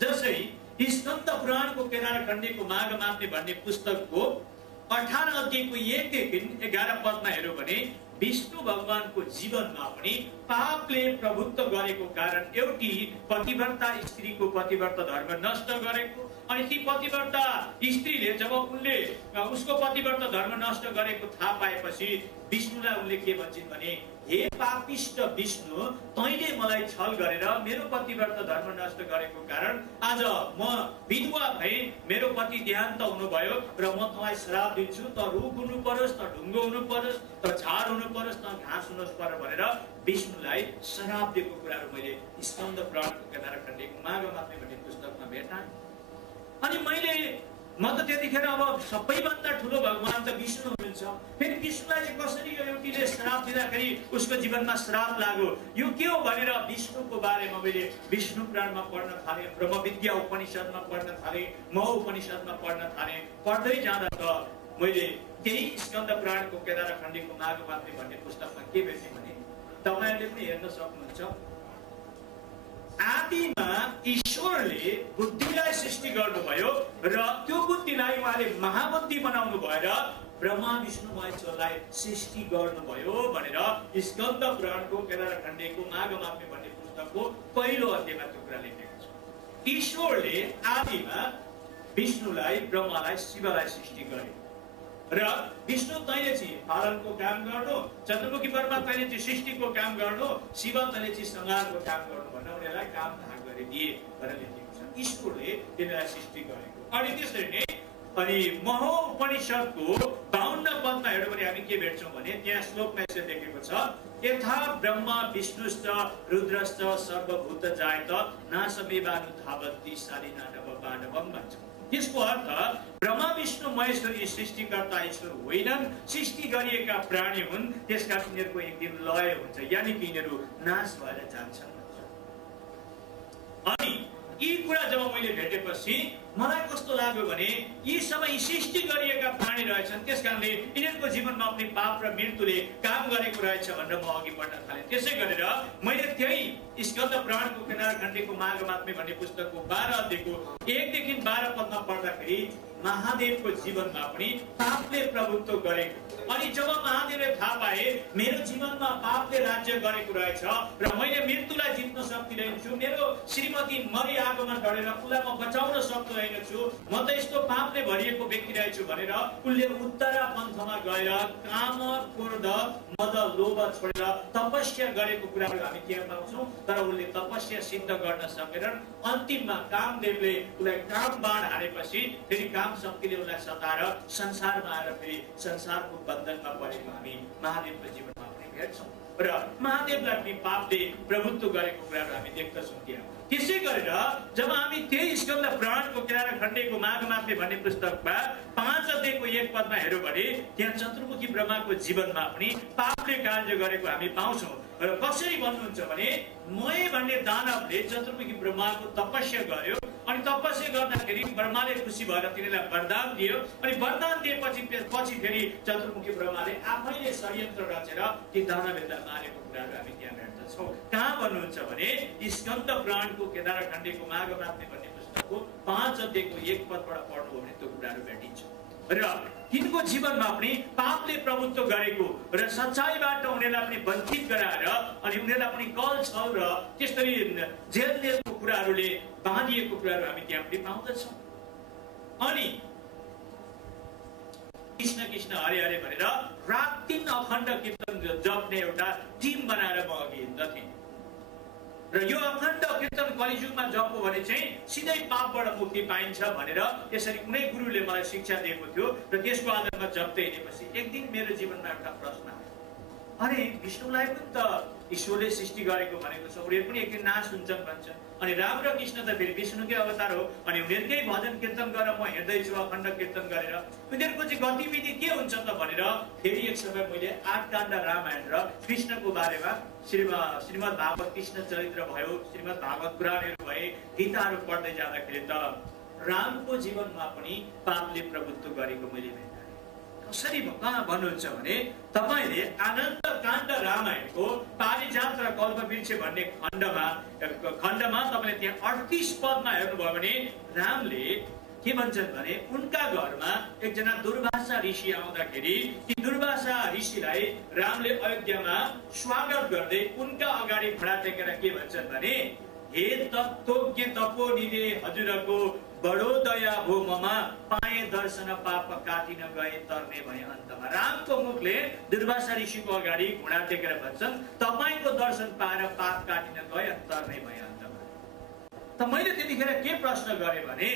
जसै स्कन्द पुराणको केदारखण्डीको माघ माग्ने भन्ने पुस्तकको 18 अध्यायको 1 देखि 11 पदमा हेर्यो भने विष्णु भगवानको जीवनमा पनि पापले प्रभुत्व गरेको कारण एउटी पतिव्रता स्त्रीको पतिव्रता धर्म नष्ट गरेको, अनि ती पतिव्रता स्त्रीले जब उनले उसको पतिव्रता धर्म नष्ट गरेको थाहा पाएपछि विष्णुलाई उनले के भन्छन् भने, हे पापिष्ट विष्णु, तैँले मलाई छल गरेर मेरो पतिव्रता धर्म नष्ट गरेको कारण आज म विधवा भई मेरो पति देहान्त हुनुभयो र म तँलाई श्राप दिन्छु, त रुख हुनु परोस्, त ढुङ्गो हुनु परोस्, त झार हुनु परोस्, त घाँस हुनु परोस् भनेर विष्णुलाई श्राप दिएको कुराहरू मैले स्कन्द पुराणको केदारखण्डीको माघमात्रे भन्ने पुस्तकमा भेटाएँ। अनि म त त्यतिखेर अब सबैभन्दा ठुलो भगवान त विष्णु हुनुहुन्छ, फेरि विष्णुलाई कसरी यो एउटीले श्राप दिँदाखेरि उसको जीवनमा श्राप लाग्यो, यो के हो भनेर विष्णुको बारेमा मैले विष्णु पुराणमा पढ्न थालेँ, ब्रह्मविद्या उपनिषदमा पढ्न थालेँ, म उपनिषदमा पढ्न थालेँ। पढ्दै जाँदा त मैले त्यही स्कन्द पुराणको केदारखण्डीको माघमात्रे भन्ने पुस्तकमा के भेटेँ भने, तपाईँहरूले पनि हेर्न सक्नुहुन्छ, आदिमा ईश्वरले बुद्धिलाई सृष्टि गर्नुभयो र त्यो बुद्धिलाई उहाँले महाबुद्धि बनाउनु भएर ब्रह्मा विष्णु महेश्वरलाई सृष्टि गर्नुभयो भनेर स्कन्द पुराणको केदारखण्डीको माघमात्रे भन्ने पुस्तकको पहिलो अध्यायमा त्यो कुरा लेखेको छ। ईश्वरले आदिमा विष्णुलाई, ब्रह्मालाई, शिवलाई सृष्टि गरे र विष्णु तैँले चाहिँ पालनको काम गर्नु, चन्द्रमुखी ब्रह्मा तैँले चाहिँ सृष्टिको काम गर्नु, शिव तैँले चाहिँ संहारको काम गर्नु भनेर उनीहरूलाई काम थाहा गरिदिए भनेर लेखेको छ। ईश्वरले तिनीहरूलाई सृष्टि गरेको। अनि त्यसरी नै अनि महो उपनिषदको 52 पदमा हेर्नु भने हामी के भेट्छौँ भने, त्यहाँ श्लोकमा यसरी लेखेको छ, यथा ब्रह्मा विष्णुश्च रुद्रश्च सर्वभूत जायत नासमेवानुधावन्ति शालिनाटव पाण्डवम भन्छ। त्यसको अर्थ ब्रह्मा विष्णु महेश्वर यी सृष्टिकर्ता ईश्वर होइनन्, सृष्टि गरिएका प्राणी हुन्, त्यसकारण यिनीहरूको एक दिन लय हुन्छ, यानि कि यिनीहरू नाश भएर जान्छन्। अनि यी कुरा जब मैले भेटेपछि मलाई कस्तो लाग्यो भने, यी सबै सृष्टि गरिएका प्राणी रहेछन्, त्यसकारणले यिनीहरूको जीवनमा आफ्नो पाप र मृत्युले काम गरेको रहेछ भनेर म अघि बढ्न थालेँ। त्यसै गरेर मैले त्यही स्कन्द पुराणको केदारखण्डीको माघमात्रे भन्ने पुस्तकको 12 अध्यायको 1 देखि 12 पदमा पढ्दाखेरि महादेवको जीवनमा पनि पापले प्रभुत्व गरेको, अनि जब महादेवले थाहा पाए मेरो जीवनमा पापले राज्य गरेको रहेछ र मैले मृत्युलाई जित्न सक्दिनँ छु, मेरो श्रीमती मरि आगोमा ढलेर उसलाई म बचाउन सक्दिनँ छु, म त यस्तो पापले भरिएको व्यक्ति रहेछु भनेर उनले उत्तरा पन्थमा गएर काम, क्रोध, मद, लोभ छोडेर तपस्या गरेको कुराहरू हामी त्यहाँ पाउँछौँ। तर उनले तपस्या सिद्ध गर्न सकेर अन्तिममा कामदेवले उसलाई काम बाण हानेपछि फेरि काम शक्तिले उसलाई सताएर संसारमा आएर फेरि संसारको बन्धनमा परेको हामी महादेवको जीवनमा पनि भेट्छौँ र महादेवलाई पनि पापले प्रभुत्व गरेको कुराहरू हामी देख्दछौँ त्यहाँ। त्यसै गरेर जब हामी त्यही स्कन्द पुराणको केदारखण्डीको माघमात्रे भन्ने पुस्तकमा 5 अध्यायको 1 पदमा हेर्यो भने त्यहाँ चन्द्रमुखी ब्रह्माको जीवनमा पनि पापले कार्य गरेको हामी पाउँछौँ। र कसरी भन्नुहुन्छ भने, मय भन्ने दानवले चन्द्रमुखी ब्रह्माको तपस्या गर्यो, अनि तपस्या गर्दाखेरि ब्रह्माले खुसी भएर तिनीलाई वरदान दियो, अनि वरदान दिएपछि फेरि चन्द्रमुखी ब्रह्माले आफैले षड्यन्त्र रचेर ती दानवहरूलाई मारेको कुराहरू हामी त्यहाँ भेट्दछौँ। कहाँ भन्नुहुन्छ भने स्कन्द पुराणको केदारखण्डीको माघमात्रे भन्ने पुस्तकको 5 अध्यायको 1 पदबाट पढ्नु हो भने त्यो कुराहरू भेटिन्छ। र तिनको जीवनमा पनि पापले प्रभुत्व गरेको र सच्चाइबाट उनीहरूलाई पनि वञ्चित गराएर अनि उनीहरूलाई पनि कल छल र त्यसरी जेलको कुराहरूले बाँधिएको कुराहरू हामी त्यहाँ पनि पाउँदछौँ। अनि कृष्ण कृष्ण हरे हरे भनेर रात दिन अखण्ड कीर्तन जप्ने एउटा टिम बनाएर म अघि हिँड्दथेँ र यो अखण्ड कीर्तन कलिजुगमा जप्यो भने चाहिँ सिधै पापबाट मुक्ति पाइन्छ भनेर यसरी कुनै गुरुले मलाई शिक्षा दिएको थियो र त्यसको आधारमा जप्दै हिँडेपछि एक दिन मेरो जीवनमा एउटा प्रश्न आयो, अरे विष्णुलाई पनि त ईश्वरले सृष्टि गरेको भनेको छ, उनीहरू पनि एक दिन नाश हुन्छन् भन्छ, अनि राम र कृष्ण त फेरि विष्णुकै अवतार हो, अनि उनीहरूकै भजन कीर्तन गरेर म हिँड्दैछु अखण्ड कीर्तन गरेर, उनीहरूको चाहिँ गतिविधि के हुन्छ त भनेर फेरि एक समय मैले 8 काण्ड रामायण र कृष्णको बारेमा श्रीमद् भागवत कृष्ण चरित्र भयो, श्रीमद् भागवत पुराणहरू भए, गीताहरू पढ्दै जाँदाखेरि त रामको जीवनमा पनि पापले प्रभुत्व गरेको मैले भेटेँ। कसरी कहाँ भन्नुहुन्छ भने, तपाईँले आनन्द काण्ड रामायणको पारिजात र कल्पवृक्ष भन्ने खण्डमा तपाईँले त्यहाँ 38 पदमा हेर्नुभयो भने रामले के भन्छन् भने उनका घरमा एकजना दुर्वासा ऋषि आउँदाखेरि ती दुर्वासा ऋषिलाई रामले अयोध्यामा स्वागत गर्दै उनका अगाडि घोडा टेकेर के भन्छन् भने हे तत्त्वज्ञ तपोनिधे हजुरको बडो दया भो ममा पाए दर्शन पाप काटिन गए तर्ने भए अन्तमा। रामको मुखले दुर्वासा ऋषिको अगाडि घोडा टेकेर भन्छन् तपाईको दर्शन पाएर पाप काटिन गए तर्ने भए अन्तमा। त मैले त्यतिखेर के प्रश्न गरेँ भने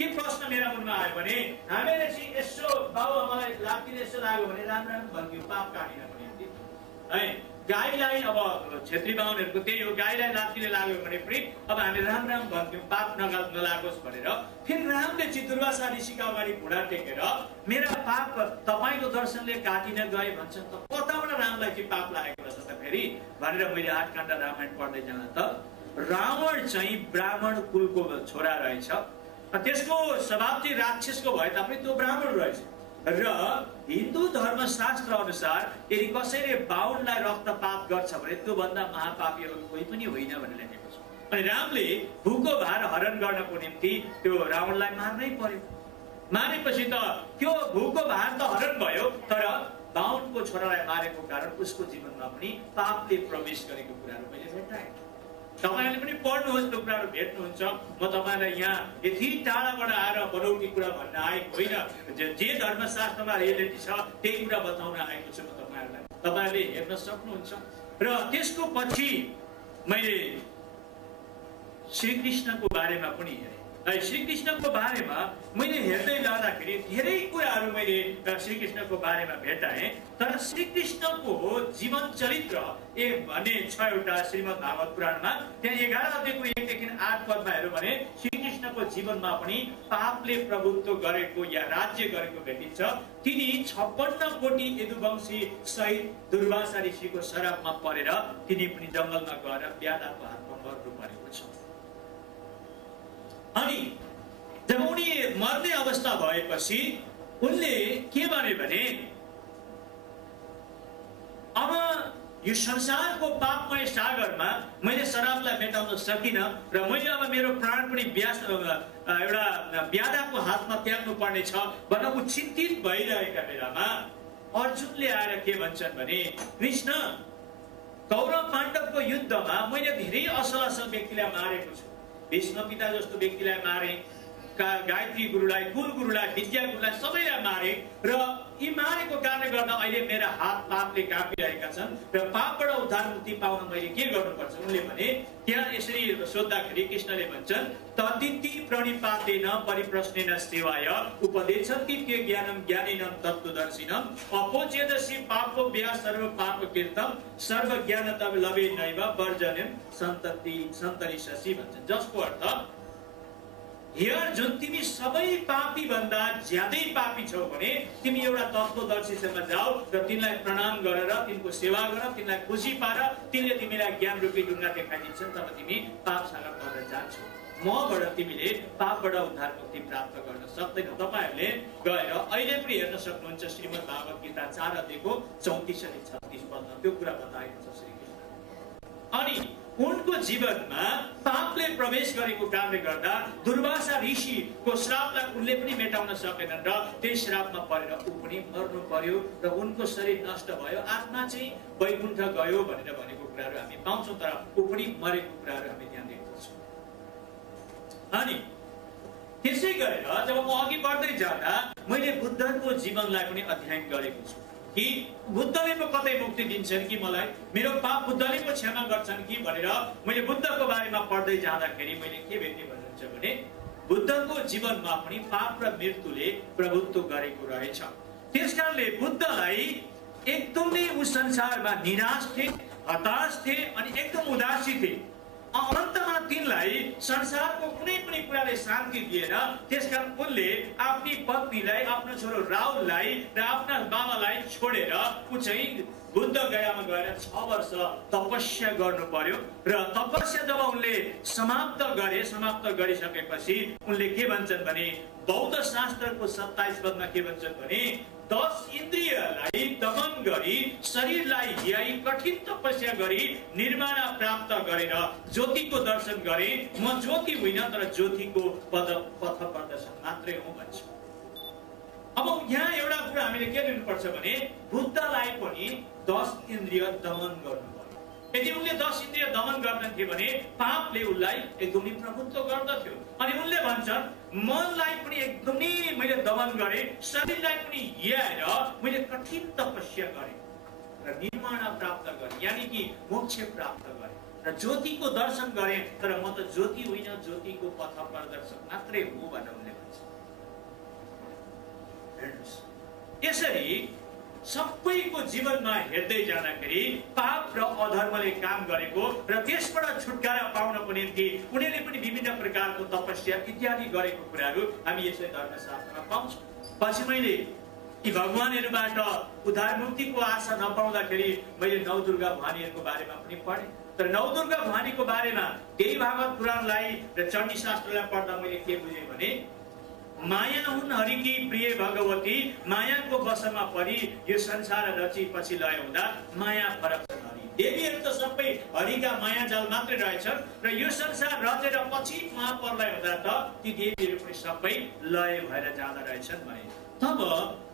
के प्रश्न मेरा मनमा आयो भने हामीले चाहिँ यसो बाबुआमालाई लात्तीले यसो लाग्यो भने राम राम भन्थ्यो पाप काटिन पनि है। गाईलाई अब क्षेत्री बाहुनहरूको त्यही हो, गाईलाई लात्तीले लाग्यो भने पनि अब हामी राम राम भन्थ्यौँ पाप नलागोस् भनेर। फेरि रामले चाहिँ दुर्वासा ऋषिका अगाडि घोडा टेकेर मेरा पाप तपाईँको दर्शनले काटिन गए भन्छन् त कताबाट रामलाई चाहिँ पाप लागेको रहेछ त फेरि भनेर मैले 8 काण्ड रामायण पढ्दै जाँदा त रावण चाहिँ ब्राह्मण कुलको छोरा रहेछ। त्यसको स्वभाव चाहिँ राक्षसको भए तापनि त्यो ब्राह्मण रहेछ र हिन्दू धर्मशास्त्र अनुसार यदि कसैले बाहुनलाई रक्तपात गर्छ भने त्यो भन्दा महापापी कोही पनि होइन भनेर लेखेको छ। अनि रामले भूको भार हरण गर्नको निम्ति त्यो रावणलाई मार्नै पर्यो। मारेपछि त त्यो भूको भार त हरण भयो तर बाहुनको छोरालाई मारेको कारण उसको जीवनमा पनि पापले प्रवेश गरेको कुराहरू मैले भेटाएँ। तपाईहरुले पनि पढ्नुहोस्, त्यो कुराहरू भेट्नुहुन्छ। म तपाईलाई यहाँ यति टाढाबाट आएर बनौटी कुरा भन्न आएको होइन, जे धर्मशास्त्रमा रियालिटी छ त्यही कुरा बताउन आएको छु म तपाईहरुलाई। तपाईहरुले हेर्न सक्नुहुन्छ। र त्यसको पछि मैले श्रीकृष्णको बारेमा पनि हेरेँ। श्रीकृष्णको बारेमा मैले हेर्दै जाँदाखेरि धेरै कुराहरू मैले श्रीकृष्णको बारेमा भेटाएँ। तर श्रीकृष्णको जीवन चरित्र भन्ने 6वटा श्रीमद् भागवत पुराणमा त्यहाँ 11 अध्यायको 1 देखि 8 पदमा हेर्यो भने श्रीकृष्णको जीवनमा पनि पापले प्रभुत्व गरेको या राज्य गरेको भेटिन्छ। तिनी 56 कोटी यदुवंशी सहित दुर्वासा ऋषिको शराबमा परेर तिनी पनि जंगलमा गएर ब्याधाको हातमा मर्नु परेको छ। अनि जब उनी मर्ने अवस्था भएपछि उनले के भने अब यो संसारको पापमय सागरमा मैले शराबलाई मेटाउन सकिनँ र मैले अब मेरो प्राण पनि एउटा ब्याधाको हातमा त्याग्नु पर्ने छ भनेर ऊ चिन्तित भइरहेका बेलामा अर्जुनले आएर के भन्छन् भने कृष्ण कौरव पाण्डवको युद्धमा मैले धेरै असल व्यक्तिलाई मारेको छु। भीष्म पिता जस्तो व्यक्तिलाई मारे, गायत्री गुरुलाई, कुल गुरुलाई, विद्या गुरुलाई सबैलाई मारे र यी मारेको कारणले गर्दा अहिले मेरा हात पापले कापिरहेका छन् र पापबाट उद्धार मुक्ति पाउन मैले के गर्नुपर्छ उनले भने। त्यहाँ यसरी सोद्धाखेरि कृष्णले भन्छन् तदिति प्रणिपातेन परिप्रश्नेन सेवाय उपदेशन्ति के ज्ञानम ज्ञानिनम तत्त्वदर्शिनम अपोचेदसि पापो व्या सर्व पाप कीर्तम सर्व ज्ञान तब लवे नैव वर्जनम सन्तरिषसि भन्छन्। जसको अर्थ हेर जुन तिमी सबै पापी भन्दा ज्यादै पापी छौ भने तिमी एउटा तत्त्वदर्शीसँग जाऊ र तिनलाई प्रणाम गरेर तिनको सेवा गर, तिनलाई खुसी पार, तिनले तिमीलाई ज्ञान रूपी ढुङ्गा देखाइदिन्छन् तब तिमी पाप सागर पर्न जान्छौ। मबाट तिमीले पापबाट उद्धार मुक्ति प्राप्त गर्न सक्दैनौ। तपाईहरुले गएर अहिले पनि हेर्न सक्नुहुन्छ श्रीमद् भागवत गीता 4 अध्यायको 34 अनि 36 पदमा त्यो कुरा बताएको छ श्रीकृष्ण। अनि उनको जीवनमा पापले प्रवेश गरेको कारणले गर्दा दुर्वासा ऋषिको श्रापलाई उनले पनि मेटाउन सकेनन् र त्यही श्रापमा परेर ऊ पनि मर्नु पर्यो र उनको शरीर नष्ट भयो, आत्मा चाहिँ वैकुण्ठ गयो भनेर भनेको कुराहरू हामी पाउँछौँ। तर ऊ पनि मरेको कुराहरू हामी ध्यान दिएको छौँ। अनि त्यसै गरेर जब म अघि बढ्दै जाँदा मैले बुद्धको जीवनलाई पनि अध्ययन गरेको छु कि बुद्धले पो कतै मुक्ति दिन्छन् कि मलाई, मेरो पाप बुद्धले पो क्षमा गर्छन् कि भनेर मैले बुद्धको बारेमा पढ्दै जाँदाखेरि मैले के भेटेँ भन्नुहुन्छ भने बुद्धको जीवनमा पनि पाप र मृत्युले प्रभुत्व गरेको रहेछ। त्यसकारणले बुद्धलाई एकदमै उस संसारमा निराश थिए, हताश थिए अनि एकदम उदासी थिए। अन्तमा तिनलाई संसारको कुनै पनि कुराले शान्ति दिएन। त्यसकारण उनले आफ्नी पत्नीलाई, आफ्नो छोरो राहुललाई र आफ्ना बाबालाई छोडेर ऊ चाहिँ बुद्ध गयामा गएर 6 वर्ष तपस्या गर्नु पर्यो र तपस्या जब उनले समाप्त गरिसकेपछि उनले के भन्छन् भने बौद्ध शास्त्रको 27 पदमा के भन्छ भने 10 इन्द्रियलाई दमन गरी शरीरलाई ल्याई कठिन तपस्या गरी निर्माण प्राप्त गरेर ज्योतिको दर्शन गरे। म ज्योति होइन तर ज्योतिको पथ प्रदर्शन मात्रै हो भन्छ। अब यहाँ एउटा कुरा हामीले के लिनुपर्छ भने बुद्धलाई पनि 10 इन्द्रिय दमन गर्नु पर्यो। यदि उनले 10 इन्द्रिय दमन गर्दथे भने पापले उनलाई एकदमै प्रभुत्व गर्दथ्यो। अनि उनले भन्छन् मनलाई पनि एकदमै मैले दमन गरेँ, शरीरलाई पनि ल्याएर मैले कठिन तपस्या गरेँ र निर्माण प्राप्त गरेँ, यानी कि मोक्ष प्राप्त गरेँ र ज्योतिको दर्शन गरेँ। तर म त ज्योति होइन, ज्योतिको पथ प्रदर्शक मात्रै हो भनेर उनले भन्छ। यसरी सबैको जीवनमा हेर्दै जाँदाखेरि पाप र अधर्मले काम गरेको र त्यसबाट छुटकारा पाउनको निम्ति उनीहरूले पनि विभिन्न प्रकारको तपस्या इत्यादि गरेको कुराहरू हामी यसै धर्मशास्त्रमा पाउँछौँ। पछि मैले यी भगवानहरूबाट उद्धार मुक्तिको आशा नपाउँदाखेरि मैले नवदुर्गा भवानीहरूको बारेमा पनि पढेँ। तर नवदुर्गा भवानीको बारेमा त्यही भागवत पुराणलाई र चण्डी शास्त्रलाई पढ्दा मैले के बुझेँ भने माया हुन् हरिकी प्रिय भगवती, मायाको वशमा परी यो संसार रची पछि लय हुँदा माया फरक छन् हरि। देवीहरू त सबै हरिका माया जाल मात्रै रहेछन् र यो संसार रचेर पछि महाप्रलय हुँदा त ती देवीहरू पनि सबै लय भएर जाँदा रहेछन् भने तब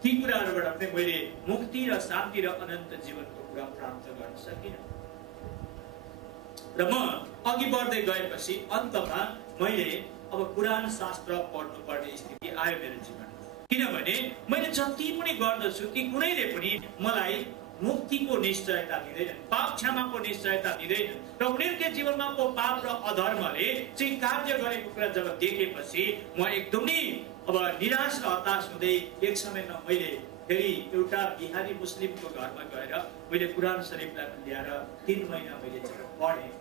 ती कुराहरूबाट पनि मैले मुक्ति र शान्ति र अनन्त जीवनको कुरा प्राप्त गर्न सकिनँ। र म अघि बढ्दै गएपछि अन्तमा मैले अब कुरान शास्त्र पढ्नुपर्ने स्थिति आयो मेरो जीवनमा। किनभने मैले जति पनि गर्दछु ती कुनैले पनि मलाई मुक्तिको निश्चयता दिँदैनन्, पाप क्षमाको निश्चयता दिँदैनन् र उनीहरूकै जीवनमा को पाप र अधर्मले चाहिँ कार्य गरेको कुरा जब देखेपछि म एकदमै अब निराश र हताश हुँदै एक समयमा मैले फेरि एउटा बिहारी मुस्लिमको घरमा गएर मैले कुरान शरीफलाई ल्याएर 3 महिना मैले पढेँ।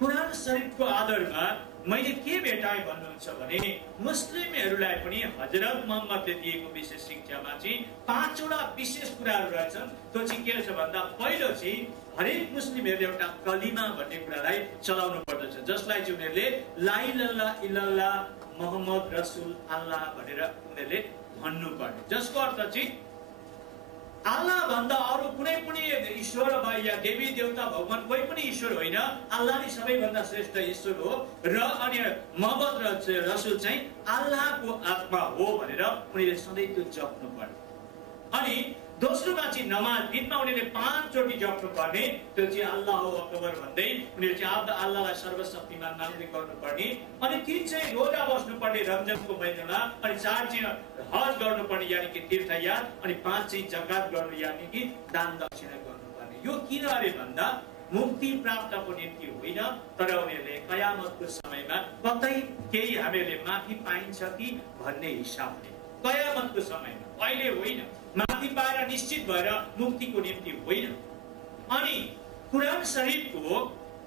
कुरान शरीफको आधारमा मैले के भेटाएँ भन्नुहुन्छ भने मुस्लिमहरूलाई पनि हजरत मोहम्मदले दिएको विशेष शिक्षामा चाहिँ 5 वटा विशेष कुराहरू रहेछन्। त्यो चाहिँ के छ भन्दा पहिलो चाहिँ हरेक मुस्लिमहरूले एउटा कलिमा भन्ने कुरालाई चलाउनु पर्दछ, जसलाई चाहिँ उनीहरूले ला इलाहा इल्लल्लाह मोहम्मद रसुल अल्लाह भनेर उनीहरूले भन्नुपर्ने, जसको अर्थ चाहिँ अल्लाह भन्दा अरू कुनै पनि ईश्वर भयो या देवी देवता भगवान कोही पनि ईश्वर होइन, अल्लाह नै सबैभन्दा श्रेष्ठ ईश्वर हो र अनि मोहम्मद रसुल चाहिँ अल्लाहको आत्मा हो भनेर उनीहरूले सधैँ त्यो जप्नु पर्ने। अनि दोस्रोमा चाहिँ नमाज, दिनमा उनीहरूले 5 चोटि जप्नु पर्ने, त्यो चाहिँ अल्लाह अकबर भन्दै उनीहरू चाहिँ अल्लाहलाई सर्वशक्तिमान मान्दै गर्नुपर्ने। अनि 3 चाहिँ रोजा बस्नुपर्ने रमजानको महिनामा, अनि 4 चाहिँ हज गर्नुपर्ने यानि कि तीर्थयात्रा, अनि 5 चाहिँ जकात गर्नु यानि कि दान दक्षिणा गर्नुपर्ने। यो किन अरे भन्दा मुक्ति प्राप्तको निम्ति होइन, तर उनीहरूले कयामतको समयमा कतै केही हामीहरूले माफी पाइन्छ कि भन्ने हिसाबले कयामतको समयमा, अहिले होइन, माफी पाएर निश्चित भएर मुक्तिको निम्ति होइन। अनि कुरान शरीफको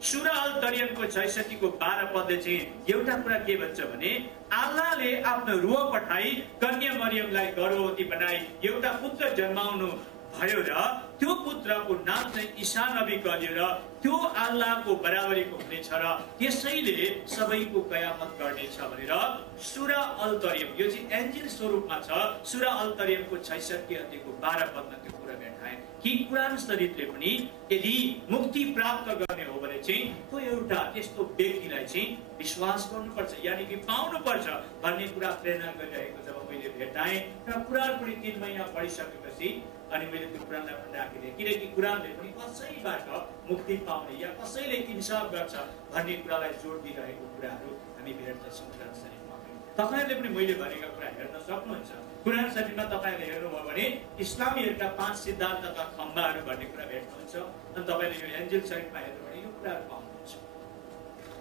सूरा अल तरियमको 66 को 12 पदले चाहिँ एउटा कुरा के भन्छ भने अल्लाहले आफ्नो रूह पठाई कन्या मरियमलाई गर्भवती बनाई एउटा पुत्र जन्माउनु भयो र त्यो पुत्रको नाम चाहिँ ईसा नबी गरियो र त्यो अल्लाहको बराबरीको हुनेछ र त्यसैले सबैको कयामत गर्नेछ भनेर सूरा अल तरियम, यो चाहिँ एन्जिल स्वरूपमा छ, सूरा अल तरियमको 66 अध्यायको 12 पदमा त्यो कुरा भेटाए कि कुरान शरीफले पनि यदि मुक्ति प्राप्त गर्ने हो भने चाहिँ त्यो एउटा त्यस्तो व्यक्तिलाई चाहिँ विश्वास गर्नुपर्छ, यानि कि पाउनुपर्छ भन्ने कुरा प्रेरणा गरिरहेको जब मैले भेटाएँ र कुरान पनि 3 महिना पढिसकेपछि अनि मैले त्यो कुरानलाई पनि राखिदिएँ। किनकि कुरानले पनि कसैबाट मुक्ति पाउने या कसैले इन्साफ गर्छ भन्ने कुरालाई जोड दिइरहेको कुराहरू हामी भेट्दछौँ कुरान शरीफमा। तपाईँहरूले पनि मैले भनेका कुरा हेर्न सक्नुहुन्छ। कुरान शरीफमा तपाईँहरूले हेर्नुभयो भने इस्लामीहरूका 5 सिद्धान्त तथा खम्बाहरू भन्ने कुरा भेट्नुहुन्छ। अनि तपाईँले यो एन्जिल शरीफमा हेर्नु भने यो कुराहरू पाउनुहुन्छ।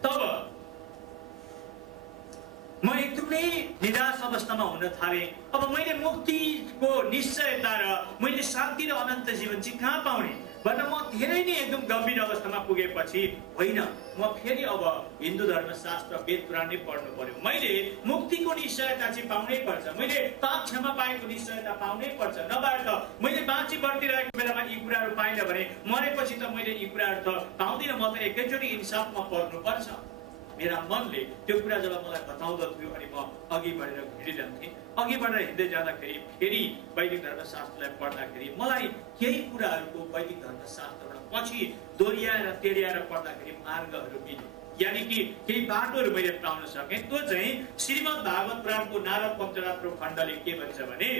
तब म एकदमै निराश अवस्थामा हुन थालेँ। अब मैले मुक्तिको निश्चयता र मैले शान्ति र अनन्त जीवन चाहिँ कहाँ पाउने भनेर म धेरै नै एकदम गम्भीर अवस्थामा पुगेपछि होइन, म फेरि अब हिन्दू धर्मशास्त्र वेद पुराण नै पढ्नु पर्यो। मैले मुक्तिको निश्चयता चाहिँ पाउनै पर्छ, मैले पाप क्षमा पाएको निश्चयता पाउनै पर्छ, नभए त मैले बाँची बढ्दिरहेको बेलामा यी कुराहरू पाइनँ भने मरेपछि त मैले यी कुराहरू त पाउँदिनँ, म त एकैचोटि इन्साफमा पर्नुपर्छ। मेरा मनले त्यो कुरा जब मलाई बताउँदथ्यो अनि म अघि बढेर हिँडिरहन्थेँ। अघि बढेर हिँड्दै जाँदाखेरि फेरि वैदिक धर्मशास्त्रलाई पढ्दाखेरि मलाई केही कुराहरूको वैदिक धर्मशास्त्रबाट पछि दोहोऱ्याएर तेर्याएर पढ्दाखेरि मार्गहरू मिल्यो, यानि कि केही बाटोहरू मैले पाउन सकेँ। त्यो चाहिँ श्रीमद् भागवत पुराणको नारद पञ्चरात्र खण्डले के भन्छ भने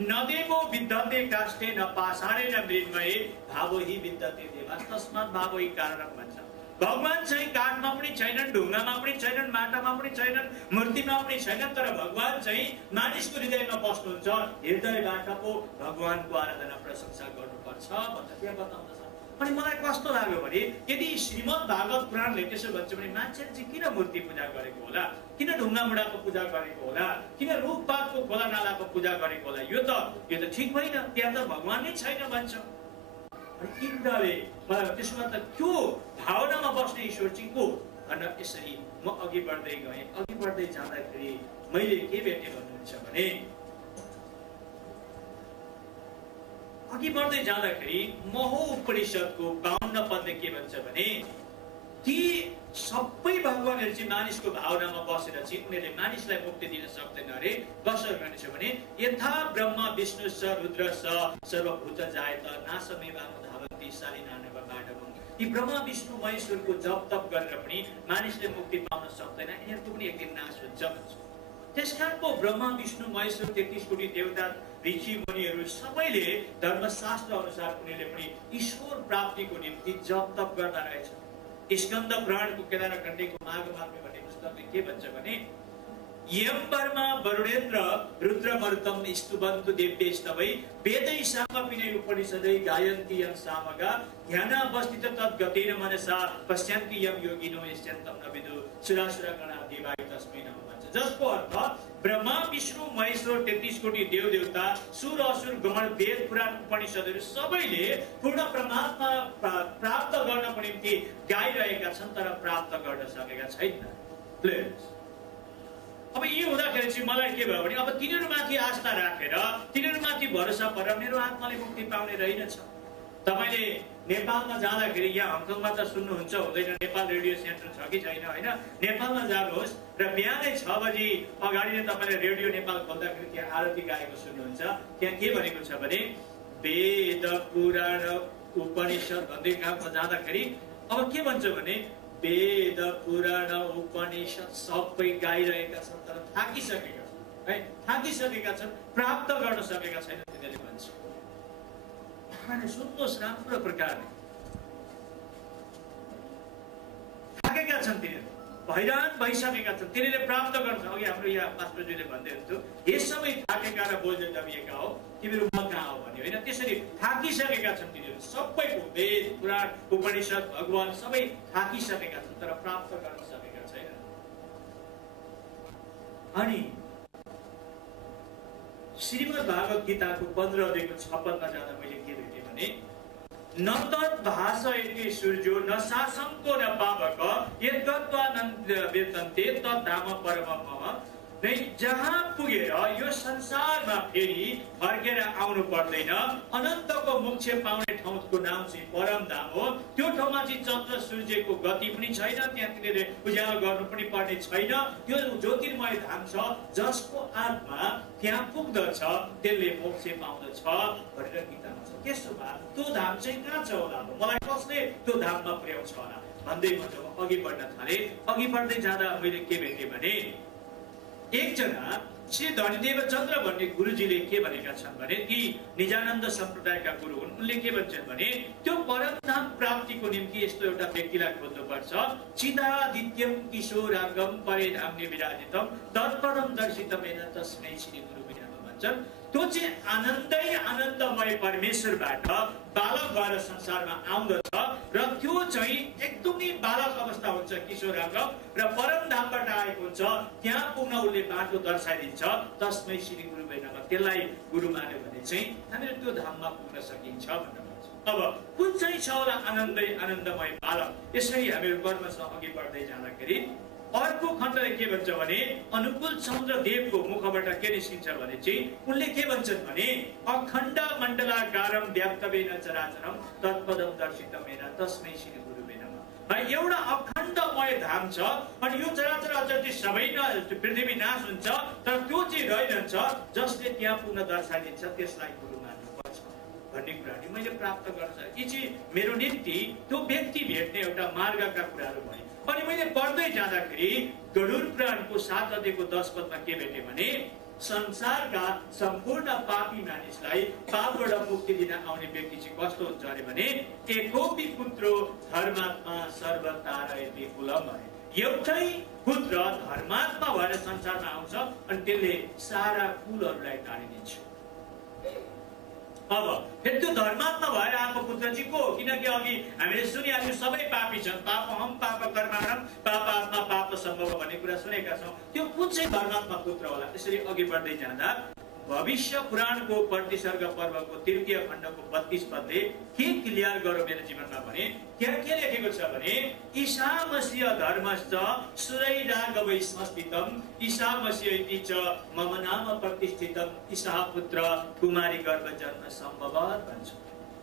नदेवो विद्यते काष्ठे न पाषाणेन मृण्मये भावो हि विद्यते देवा तस्मात् भावो हि कारणं भन्छ। भगवान चाहिँ काठमा पनि छैनन्, ढुङ्गामा पनि छैनन्, माटामा पनि छैनन्, मूर्तिमा पनि छैनन्, तर भगवान चाहिँ मानिसको हृदयमा बस्नुहुन्छ। हृदयबाट पो भगवानको आराधना प्रशंसा गर्नुपर्छ भनेर के बताउँदछ। अनि मलाई कस्तो लाग्यो भने यदि श्रीमद् भागवत पुराणले त्यसो भन्छ भने मान्छेले चाहिँ किन मूर्ति पूजा गरेको होला, किन ढुङ्गा मुढाको पूजा गरेको होला, किन रुखपातको खोला नालाको पूजा गरेको होला, यो त ठिक होइन, त्यहाँ त भगवान नै छैन भन्छ। इन्द्रले मलाई त्यसो भए त त्यो भावनामा बस्ने ईश्वर चाहिँ को भनेर यसरी म अघि बढ्दै गएँ। अघि बढ्दै जाँदाखेरि मैले के भेटेँ भन्नुहुन्छ भने अघि बढ्दै जाँदाखेरि महोपनिषदको 52 पदले के भन्छ भने ती सबै भगवानहरू चाहिँ मानिसको भावनामा बसेर चाहिँ उनीहरूले मानिसलाई मुक्ति दिन सक्दैन अरे। कसरी भनिन्छ भने यथा ब्रह्म विष्णु स रुद्र स सर्वभूत जायत नासमेवानु धावन्ति शालिनानव बाडवं। यी ब्रह्म विष्णु महेश्वरको जप तप गरेर पनि मानिसले मुक्ति पाउन सक्दैन, यिनीहरूको पनि एक दिन नाश हुन्छ भन्छ। त्यसकारणको ब्रह्म विष्णु महेश्वर 33 कोटी देवता ऋषि मुनिहरू सबैले धर्मशास्त्र अनुसार उनीहरूले पनि ईश्वर प्राप्तिको निम्ति जप तप गर्दा रहेछ। स्कन्द पुराणको केदारखण्डीको माघमार्ग भन्ने पुस्तकले के भन्छ भने यम वर्मा वरुणेन्द्र रुद्र मरुतम स्तुवन्तु देव्यैस्तवै वेदै सामपिनै उपनिषदै गायन्ति यं सामगा ध्यानावस्थित तद्गतेन मनसा पश्यन्ति यं योगिनो यस्यन्तं न विदु सुरासुरगणा देवाय तस्मै नमः भन्छ। जसको अर्थ ब्रह्मा विष्णु महेश्वर 33 कोटी देवदेवता सुर असुर गण वेद पुराण उपनिषदहरू सबैले पूर्ण परमात्मा प्राप्त गर्नको निम्ति गाइरहेका छन्, तर प्राप्त गर्न सकेका छैनन्। अब यो हुँदाखेरि चाहिँ मलाई के भयो भने अब तिनीहरूमाथि आस्था राखेर तिनीहरूमाथि भरोसा परेर मेरो आत्माले मुक्ति पाउने रहेनछ। तपाईले नेपालमा जाँदाखेरि यहाँ हङकङमा त सुन्नुहुन्छ हुँदैन, नेपाल रेडियो सेन्टर छ कि छैन होइन। नेपालमा जानुहोस् र बिहानै 6 बजी अगाडि नै तपाईँले रेडियो नेपाल खोल्दाखेरि त्यहाँ आरती गाएको सुन्नुहुन्छ। त्यहाँ के भनेको छ भने वेद पुराण उपनिषद भन्दै गाउँमा जाँदाखेरि अब के भन्छ भने वेद पुराण उपनिषद सबै गाइरहेका छन्, तर थाकिसकेका छन् है, थाकिसकेका छन्, प्राप्त गर्न सकेका छैनन् तिनीहरूले भन्छ। सुन्नुहोस् राम्रो प्रकारले थाकेका छन् तिनीहरू, हैरान भइसकेका छन्, तिनीहरूले प्राप्त गर्छ। अघि हाम्रो यहाँ पास्टरजीले भन्दै हुन्थ्यो यस समय थाकेका र बोझ दबिएका हो तिमीहरू म कहाँ हो भन्यो होइन। त्यसरी थाकिसकेका छन् तिनीहरू, सबैको वेद पुराण उपनिषद भगवान सबै थाकिसकेका छन्, तर प्राप्त गर्न सकेका छैनन्। अनि श्रीमद् भागवत गीताको 15 अध्यायको 6 पदमा जाँदा मैले के भेटेँ भने न तत् भाषयति सूर्यो न शासनको न पावक यद्गत्वानन्द वेतन्ते तत् धाम परमं मम। जहाँ पुगेर यो संसारमा फेरि फर्केर आउनु पर्दैन, अनन्तको मोक्ष पाउने ठाउँको नाम चाहिँ परम धाम हो। त्यो ठाउँमा चाहिँ चन्द्र सूर्यको गति पनि छैन, त्यहाँ तिनीहरूले उज्यालो गर्नु पनि पर्ने छैन। त्यो ज्योतिर्मय धाम छ, जसको आत्मा त्यहाँ पुग्दछ त्यसले मोक्ष पाउँदछ भनेर गीतामा छ। त्यसो भए त्यो धाम चाहिँ कहाँ छ होला, मलाई कसले त्यो धाममा पुर्याउँछ होला भन्दै म जब अघि बढ्न थालेँ, अघि बढ्दै जाँदा मैले के भेटेँ भने एकजना श्री धनीदेव चन्द्र भन्ने गुरुजीले के भनेका छन् भने ती निजानन्द सम्प्रदायका गुरु हुन्। उनले के भन्छन् भने त्यो परमधाम प्राप्तिको निम्ति यस्तो एउटा व्यक्तिलाई खोज्नुपर्छ। चिदादित्यम किशोराङ्गम परेधाम्ने विराजितम तत्पदम दर्शितमेन तस्मै श्री गुरु भन्छन्। त्यो चाहिँ आनन्दै आनन्दमय परमेश्वरबाट बालक भएर संसारमा आउँदछ र त्यो चाहिँ एकदमै बालक अवस्था हुन्छ किशोराङ्ग र परमधामबाट आएको हुन्छ। त्यहाँ पुग्न उसले बाटो दर्शाइदिन्छ, तस्मै श्री गुरु नमः। त्यसलाई गुरु मान्यो भने चाहिँ हामीहरू त्यो धाममा पुग्न सकिन्छ भनेर भन्छ। अब कुन चाहिँ छ होला आनन्दै आनन्दमय बालक। यसरी हामीहरू कर्मसँग अघि बढ्दै जाँदाखेरि अर्को खण्डले के भन्छ भने अनुकूल चन्द्रदेवको मुखबाट के निस्किन्छ भने चाहिँ उनले के भन्छन् भने अखण्ड मण्डलाकारं व्याप्तवेन चराचरं तत्पदं दर्शितमेन तस्मै श्री गुरुवे नमः। है एउटा अखण्डमय धाम छ अनि यो चराचर अचेतन सबै पृथ्वी नाश हुन्छ तर त्यो चाहिँ रहन्छ जसले त्यहाँ पुग्न दर्शाइदिन्छ त्यसलाई गुरु मान्नुपर्छ भन्ने कुरा नि मैले प्राप्त गर्न सकेँ। यी चाहिँ मेरो निम्ति त्यो व्यक्ति भेट्ने एउटा मार्गका कुराहरू भए। अनि मैले पढ्दै जाँदाखेरि गरुड पुराणको 7 अध्यायको 10 पदमा के भेटेँ भने संसारका सम्पूर्ण पापी मानिसलाई पापबाट मुक्ति दिन आउने व्यक्ति चाहिँ कस्तो हुन्छ अरे भने एकोपी पुत्रो धर्मात्मा सर्वतारयति कुलम भने एउटै पुत्र धर्मात्मा भएर संसारमा आउँछ अनि त्यसले सारा कुलहरूलाई टाढिदिन्छ। अब फेरि त्यो धर्मात्मा भएर आएको पुत्र चाहिँ को हो? किनकि अघि हामीले सुनिहाल्यौँ सबै पापी छन्, पाप हम पाप कर्मणम पाप आत्मा पाप सम्भव भन्ने कुरा सुनेका छौँ। त्यो कुन चाहिँ धर्मात्मा पुत्र होला? त्यसरी अघि बढ्दै जाँदा भविष्य पुराणको प्रतिसर्ग पर्वको 3 खण्डको 32 पदले के क्लियर गर्यो मेरो जीवनमा भने त्यहाँ के लेखेको छ भने ईशा मसीह धर्मश्च सुरैरागवै संस्थितम ईशा मसीह इति च मम नाम प्रतिष्ठितम ईशा पुत्र कुमारी गर्भ जन्म सम्भवत भन्छ।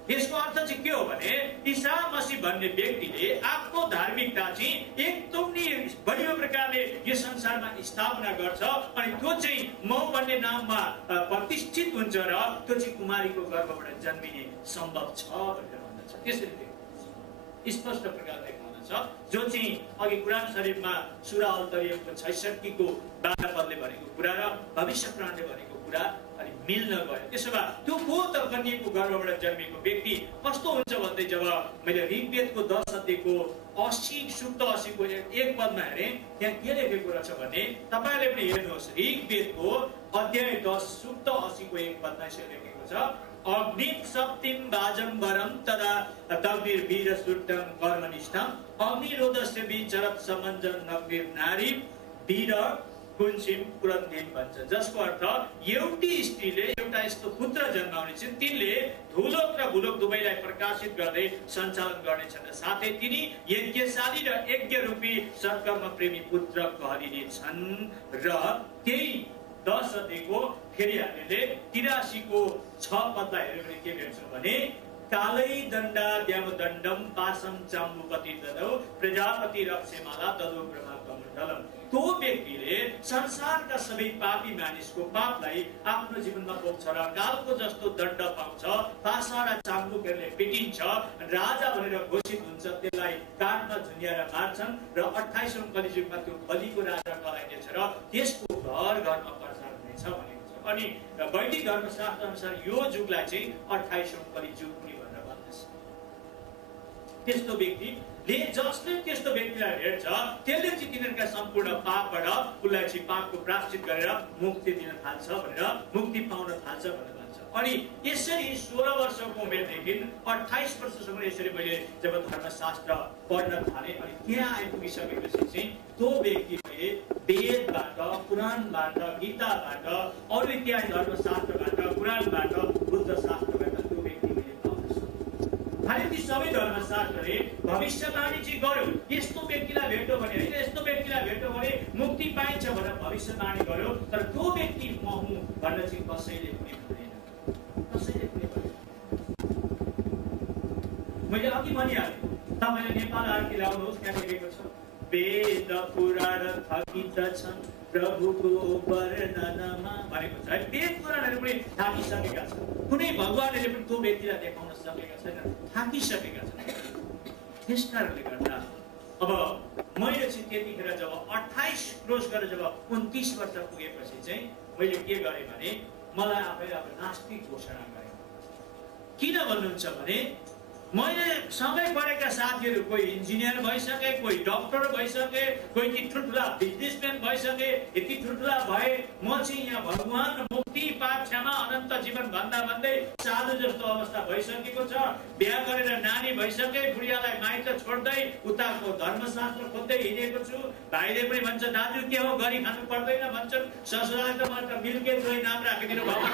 यसको अर्थ चाहिँ के हो भने ईशा मसीह भन्ने व्यक्तिले आफ्नो धार्मिकता चाहिँ एकदम नै बलियो प्रकारले यो संसारमा स्थापना गर्छ अनि त्यो चाहिँ म भन्ने नाममा प्रतिष्ठित हुन्छ र त्यो चाहिँ कुमारीको गर्भबाट जन्मिने सम्भव छ भनेर भन्दछ। त्यसरी स्पष्ट प्रकारले भन्दछ जो चाहिँ अघि कुरान शरीफमा सूरा अल तरियमको 66 को 12 पदले भनेको कुरा र भविष्य पुराणले भनेको कुरा अनि मिल्न गयो। त्यसो भए त्यो गोत कन्याको गर्भबाट जन्मेको व्यक्ति कस्तो हुन्छ भन्दै जब मैले ऋग्वेदको 10 अध्यायको 80 सुक्त 80 को 1 पदमा हेरेँ त्यहाँ के लेखेको रहेछ भने तपाईले पनि हेर्नुहोस् ऋग्वेदको अध्याय 10 सुक्त 80 को 1 पदमा यसरी लेखेको छ अग्निम सप्तिम बाजम्बरम तदा तग्निर्वीर सुर्तम कर्मनिष्ठम अग्निरोधस्य विचरत समञ्जन नग्निर नारी वीर कुन्सिम पुरन्दिन भन्छ। जसको अर्थ एउटी स्त्रीले एउटा यस्तो पुत्र जन्माउने छिन् तिनले धुलोक र भूलोक दुवैलाई प्रकाशित गर्दै सञ्चालन गर्नेछन् र साथै तिनी यज्ञशाली र यज्ञरूपी सत्कर्म प्रेमी पुत्र कहलिनेछन् र त्यही 10 अध्यायको फेरि हामीले 83 को 6 पदलाई हेर्यो भने के भेट्छौँ भने कालै दण्डा द्यामदण्डम पासम चाम्बुपति ददौ प्रजापति रक्षेमाला ददौ ब्रह्मा कमण्डलम। त्यो व्यक्तिले संसारका सबै पापी मानिसको पापलाई आफ्नो जीवनमा भोग्छ र कालको जस्तो दण्ड पाउँछ, पासा र चाम्बुकहरूले पिटिन्छ, राजा भनेर घोषित हुन्छ, त्यसलाई काठमा झुन्याएर मार्छन् र 28औं कलिजुगमा त्यो बलिको राजा कहलाइनेछ र त्यसको घर घरमा प्रचार हुनेछ भनेको छ। अनि वैदिक धर्मशास्त्र अनुसार यो जुगलाई चाहिँ 28औं कलिजुग पनि भनेर भन्दछ। त्यस्तो व्यक्तिले जसले त्यस्तो व्यक्तिलाई हेर्छ त्यसले चाहिँ तिनीहरूका सम्पूर्ण पापबाट उसलाई चाहिँ पापको प्रायश्चित गरेर मुक्ति दिन थाल्छ भनेर मुक्ति पाउन थाल्छ भनेर भन्छ। अनि यसरी 16 वर्षको उमेरदेखि 28 वर्षसम्म यसरी मैले जब धर्मशास्त्र पढ्न थालेँ अनि त्यहाँ आइपुगिसकेपछि चाहिँ त्यो व्यक्ति मैले वेदबाट, पुराणबाट, गीताबाट, अरू इत्यादि धर्मशास्त्रबाट, पुराणबाट, बुद्ध शास्त्रबाट त्यो व्यक्ति मैले पाउँछु। खालि ती सबै धर्मशास्त्रले भविष्यवाणी चाहिँ गर्यो यस्तो व्यक्तिलाई भेट्यो भने होइन यस्तो व्यक्तिलाई भेट्यो भने मुक्ति पाइन्छ भनेर भविष्यवाणी गर्यो तर त्यो व्यक्ति म हुँ भनेर चाहिँ कसैले पनि भनेन, कसैले पनि भनेन। मैले अघि भनिहालेँ तपाईँले नेपाल आरती ल्याउनुहोस् त्यहाँ लेखेको छ वेद पुराण थकित छन् प्रभुको वर्णनमा भनेको छ है। वेद पुराणहरू पनि थाकिसकेका छन्, कुनै भगवानले पनि त्यो व्यक्तिलाई देखाउन सकेका छैन, थाकिसकेका छन्। त्यस कारणले गर्दा अब मैले चाहिँ त्यतिखेर जब 28 क्रस गरेर जब 29 वर्ष पुगेपछि चाहिँ मैले के गरेँ भने मलाई आफै अब नास्तिक घोषणा गरेँ। किन भन्नुहुन्छ भने मैले सँगै पढेका साथीहरू कोही इन्जिनियर भइसके, कोही डक्टर भइसके, कोही कि ठुल्ठुला बिजनेसम्यान भइसके, यति ठुल्ठुला भए म चाहिँ यहाँ भगवान मुक्ति पाप क्षमा अनन्त जीवन भन्दा भन्दै साधु जस्तो अवस्था भइसकेको छ, बिहा गरेर नानी भइसके, बुढियालाई माइत छोड्दै उताको धर्मशास्त्र खोज्दै हिँडेको छु। भाइले पनि भन्छ दाजु के हो गरी खानु पर्दैन भन्छन्, ससुराले त मलाई त मिल्के जोइ नाम राखिदिनु भएको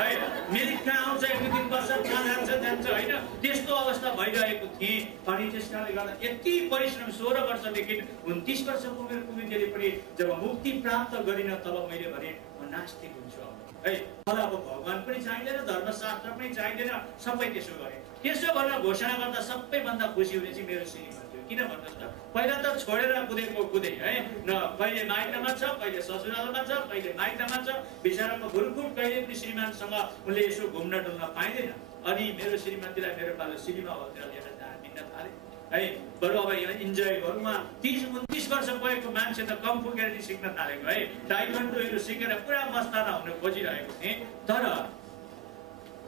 है, मिल्क आउँछ एक दिन वर्ष जान्छ होइन त्यस्तो अवस्था भइरहेको थिएँ। अनि त्यस कारणले गर्दा यति परिश्रम 16 वर्षदेखि 29 वर्षको उमेर पुगिँदै पनि जब मुक्ति प्राप्त गरिन तब मैले भने म नास्तिक हुन्छु है, मलाई अब भगवान पनि चाहिँदैन, धर्मशास्त्र पनि चाहिँदैन, सबै त्यसो गरेँ। त्यसो गरेर घोषणा गर्दा सबैभन्दा खुसी हुने चाहिँ मेरो श्रीमती हो। किन भन्नुहोस् त? पहिला त छोडेर कुदेको कुदे है, न कहिले माइतमा छ, कहिले ससुरालमा छ, कहिले माइतमा छ, बिचराको भुरकुट कहिले पनि श्रीमानसँग उनले यसो घुम्न डुल्न पाइँदैन। अनि मेरो श्रीमतीलाई मेरो पालो सिनेमा हलतिर लिएर हिँड्न थाले है, बरु अब यहाँ इन्जोय गरौँ। 30-29 वर्ष भएको मान्छे त कम्फु क्यारेटी सिक्न थालेको है, ताइक्वान्डोहरू सिकेर पुरा मस्ताना हुन खोजिरहेको थिएँ। तर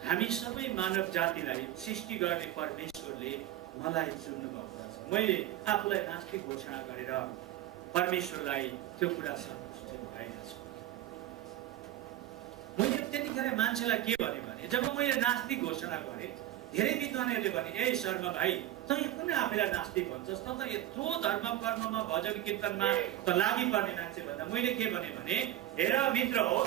हामी सबै मानव जातिलाई सृष्टि गर्ने परमेश्वरले मलाई चुन्नु भएको छ। मैले आफूलाई नास्तिक घोषणा गरेर परमेश्वरलाई त्यो कुरा सन्तुष्ट भएन छु। मैले त्यतिखेर मान्छेलाई के भने जब मैले नास्तिक घोषणा गरेँ, धेरै विद्वानहरूले भने ए शर्मा भाइ तँ किन आफैलाई नास्तिक भन्छस्, त यत्रो धर्म कर्ममा भजन कीर्तनमा त लागि पर्ने मान्छे भन्दा मैले के भने हेर मित्र हो,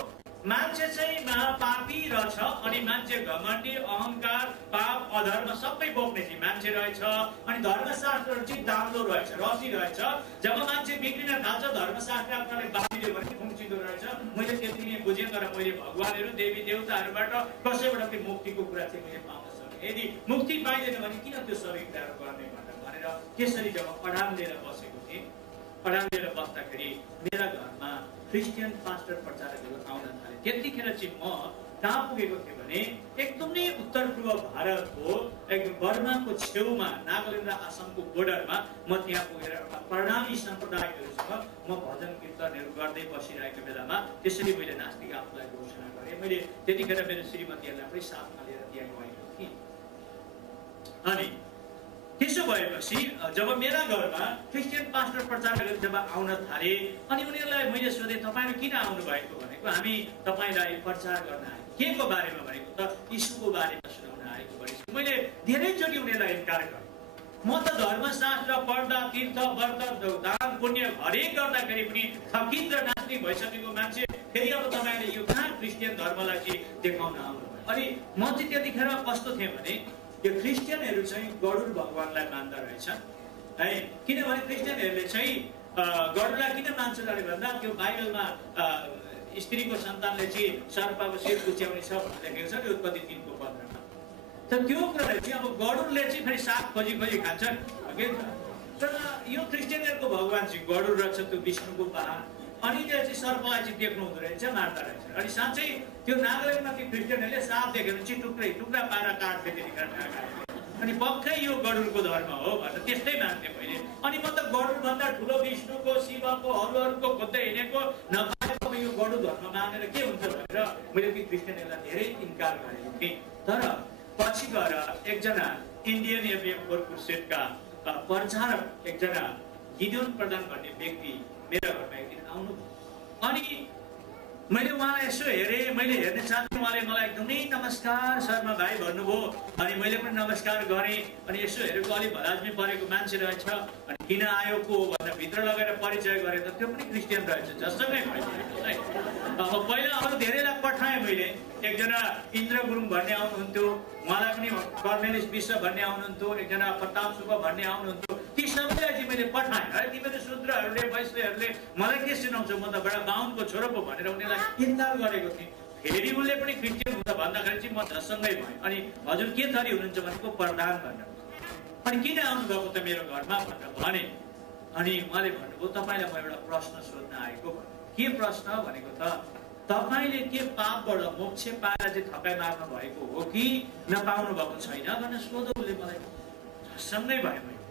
मान्छे चाहिँ महापापी रहेछ अनि मान्छे घमण्डी अहंकार पाप अधर्म सबै बोक्ने चाहिँ मान्छे रहेछ। अनि धर्मशास्त्रहरू चाहिँ दाम्लो रहेछ, रसी रहेछ। जब मान्छे बिग्रिन थाल्छ धर्मशास्त्र आफ्नोलाई बाँधिदियो भने खुम्चिँदो रहेछ। मैले त्यति नै बुझेँ, तर मैले भगवानहरू देवी देवताहरूबाट कसैबाट पनि मुक्तिको कुरा चाहिँ मैले पाउन सकेँ। यदि मुक्ति पाइँदैन भने किन त्यो सबै कुराहरू गर्ने भनेर त्यसरी जब अडान लिएर बसेको थिएँ, अडान लिएर बस्दाखेरि मेरा घरमा क्रिस्चियन पास्टर प्रचारकहरू आउन थाले। त्यतिखेर चाहिँ म कहाँ पुगेको थिएँ भने एकदमै उत्तर पूर्व भारतको एकदम बर्माको छेउमा नागाल्यान्ड र आसामको बोर्डरमा म त्यहाँ पुगेर एउटा प्रणामी सम्प्रदायहरूसँग म भजन कीर्तनहरू गर्दै बसिरहेको बेलामा त्यसरी मैले नास्तिक आफूलाई घोषणा गरेँ। मैले त्यतिखेर मेरो श्रीमतीहरूलाई पनि साथमा लिएर त्यहाँ गएको थिएँ। अनि त्यसो भएपछि जब मेरा घरमा क्रिस्चियन पास्टर प्रचारकहरू जब आउन थाले अनि उनीहरूलाई मैले सोधेँ तपाईँहरू किन आउनु भएको भनेको हामी तपाईँलाई प्रचार गर्न आए। के को बारेमा भनेको त यीशुको बारेमा सुनाउन आएको भनेको। मैले धेरैचोटि उनीहरूलाई इन्कार गरेँ। म त धर्मशास्त्र पढ्दा तीर्थ व्रत दान पुण्य हरेक गर्दाखेरि पनि थकित र नास्तिक भइसकेको मान्छे फेरि अब तपाईँले यो कहाँ क्रिस्चियन धर्मलाई चाहिँ देखाउन आउनुभयो। अनि म चाहिँ त्यतिखेर कस्तो थिएँ भने यो क्रिस्चियनहरू चाहिँ गरुड भगवानलाई मान्दा रहेछ है। किनभने क्रिस्चियनहरूले चाहिँ गरुडलाई किन मान्छन् अरे भन्दा त्यो बाइबलमा स्त्रीको सन्तानले चाहिँ सर्पको शिर कुच्याउने छ भनेर लेखेको छ उत्पत्ति 3 को 15मा। त त्यो कुरालाई चाहिँ अब गरुडले चाहिँ फेरि साग खोजी खान्छन् के। तर यो क्रिस्चियनहरूको भगवान चाहिँ गरुड रहेछ, त्यो विष्णुको वाहन। अनि त्यो चाहिँ सर्पलाई चाहिँ देख्नु हुँदो रहेछ, मार्दा रहेछ। अनि साँच्चै त्यो नागाल्यान्डमा त्यो क्रिस्चियनहरूले साप देखेर चाहिँ टुक्रै टुक्रा पारा काट्थे त्यतिखेर नागाल्यान्डले। अनि पक्कै यो गरुडको धर्म हो भनेर त्यस्तै मान्थे मैले। अनि म त गरुडभन्दा ठुलो विष्णुको शिवको अरूहरूको खोज्दै हिँडेको नपाएको यो गरुड धर्म मानेर के हुन्छ भनेर मैले त्यो क्रिस्चियनहरूलाई धेरै इन्कार गरेको थिएँ। तर पछि गएर एकजना इन्डियन एफएम गोरखपुर सेटका प्रचारक एकजना गिडियोन प्रधान भन्ने व्यक्ति मेरा घरमा एक दिन आउनु। अनि मैले उहाँलाई यसो हेरेँ, मैले हेर्ने साथै उहाँले मलाई एकदमै नमस्कार शर्मा भाइ भन्नुभयो। अनि मैले पनि नमस्कार गरेँ। अनि यसो हेरेको अलिक भलाजमी परेको मान्छे रहेछ। अनि किन आयो को भनेर भित्र लगेर परिचय गरेँ त त्यो पनि क्रिस्चियन रहेछ जसँगै भइसकेको है। अब पहिला अरू धेरैलाई पठाएँ मैले। एकजना इन्द्र गुरुङ भन्ने आउनुहुन्थ्यो, उहाँलाई पनि कर्नेलिस विश्व भन्ने आउनुहुन्थ्यो, एकजना प्रताप सुब्बा भन्ने आउनुहुन्थ्यो। ती सबैलाई चाहिँ मैले पठाएँ है। तिमीहरू शूद्रहरूले वैश्यहरूले मलाई के सिनाउँछ, म त बडा बाहुनको छोरो पो भनेर उनीहरूलाई इन्कार गरेको थिएँ। फेरि उनले पनि क्रिस्चियन हुन्छ भन्दाखेरि चाहिँ म झसङ्गै भएँ। अनि हजुर के थरी हुनुहुन्छ भनेको प्रधान भनेर। अनि किन आउनुभएको त मेरो घरमा भनेर भने। अनि उहाँले भन्नुभयो तपाईँलाई म एउटा प्रश्न सोध्न आएको भने। के प्रश्न भनेको त तपाईँले के पापबाट मोक्ष पाएर चाहिँ थकाइ मार्नु भएको हो कि नपाउनु भएको छैन भनेर सोध्यो उसले मलाई। झसङ्गै भयो मैले।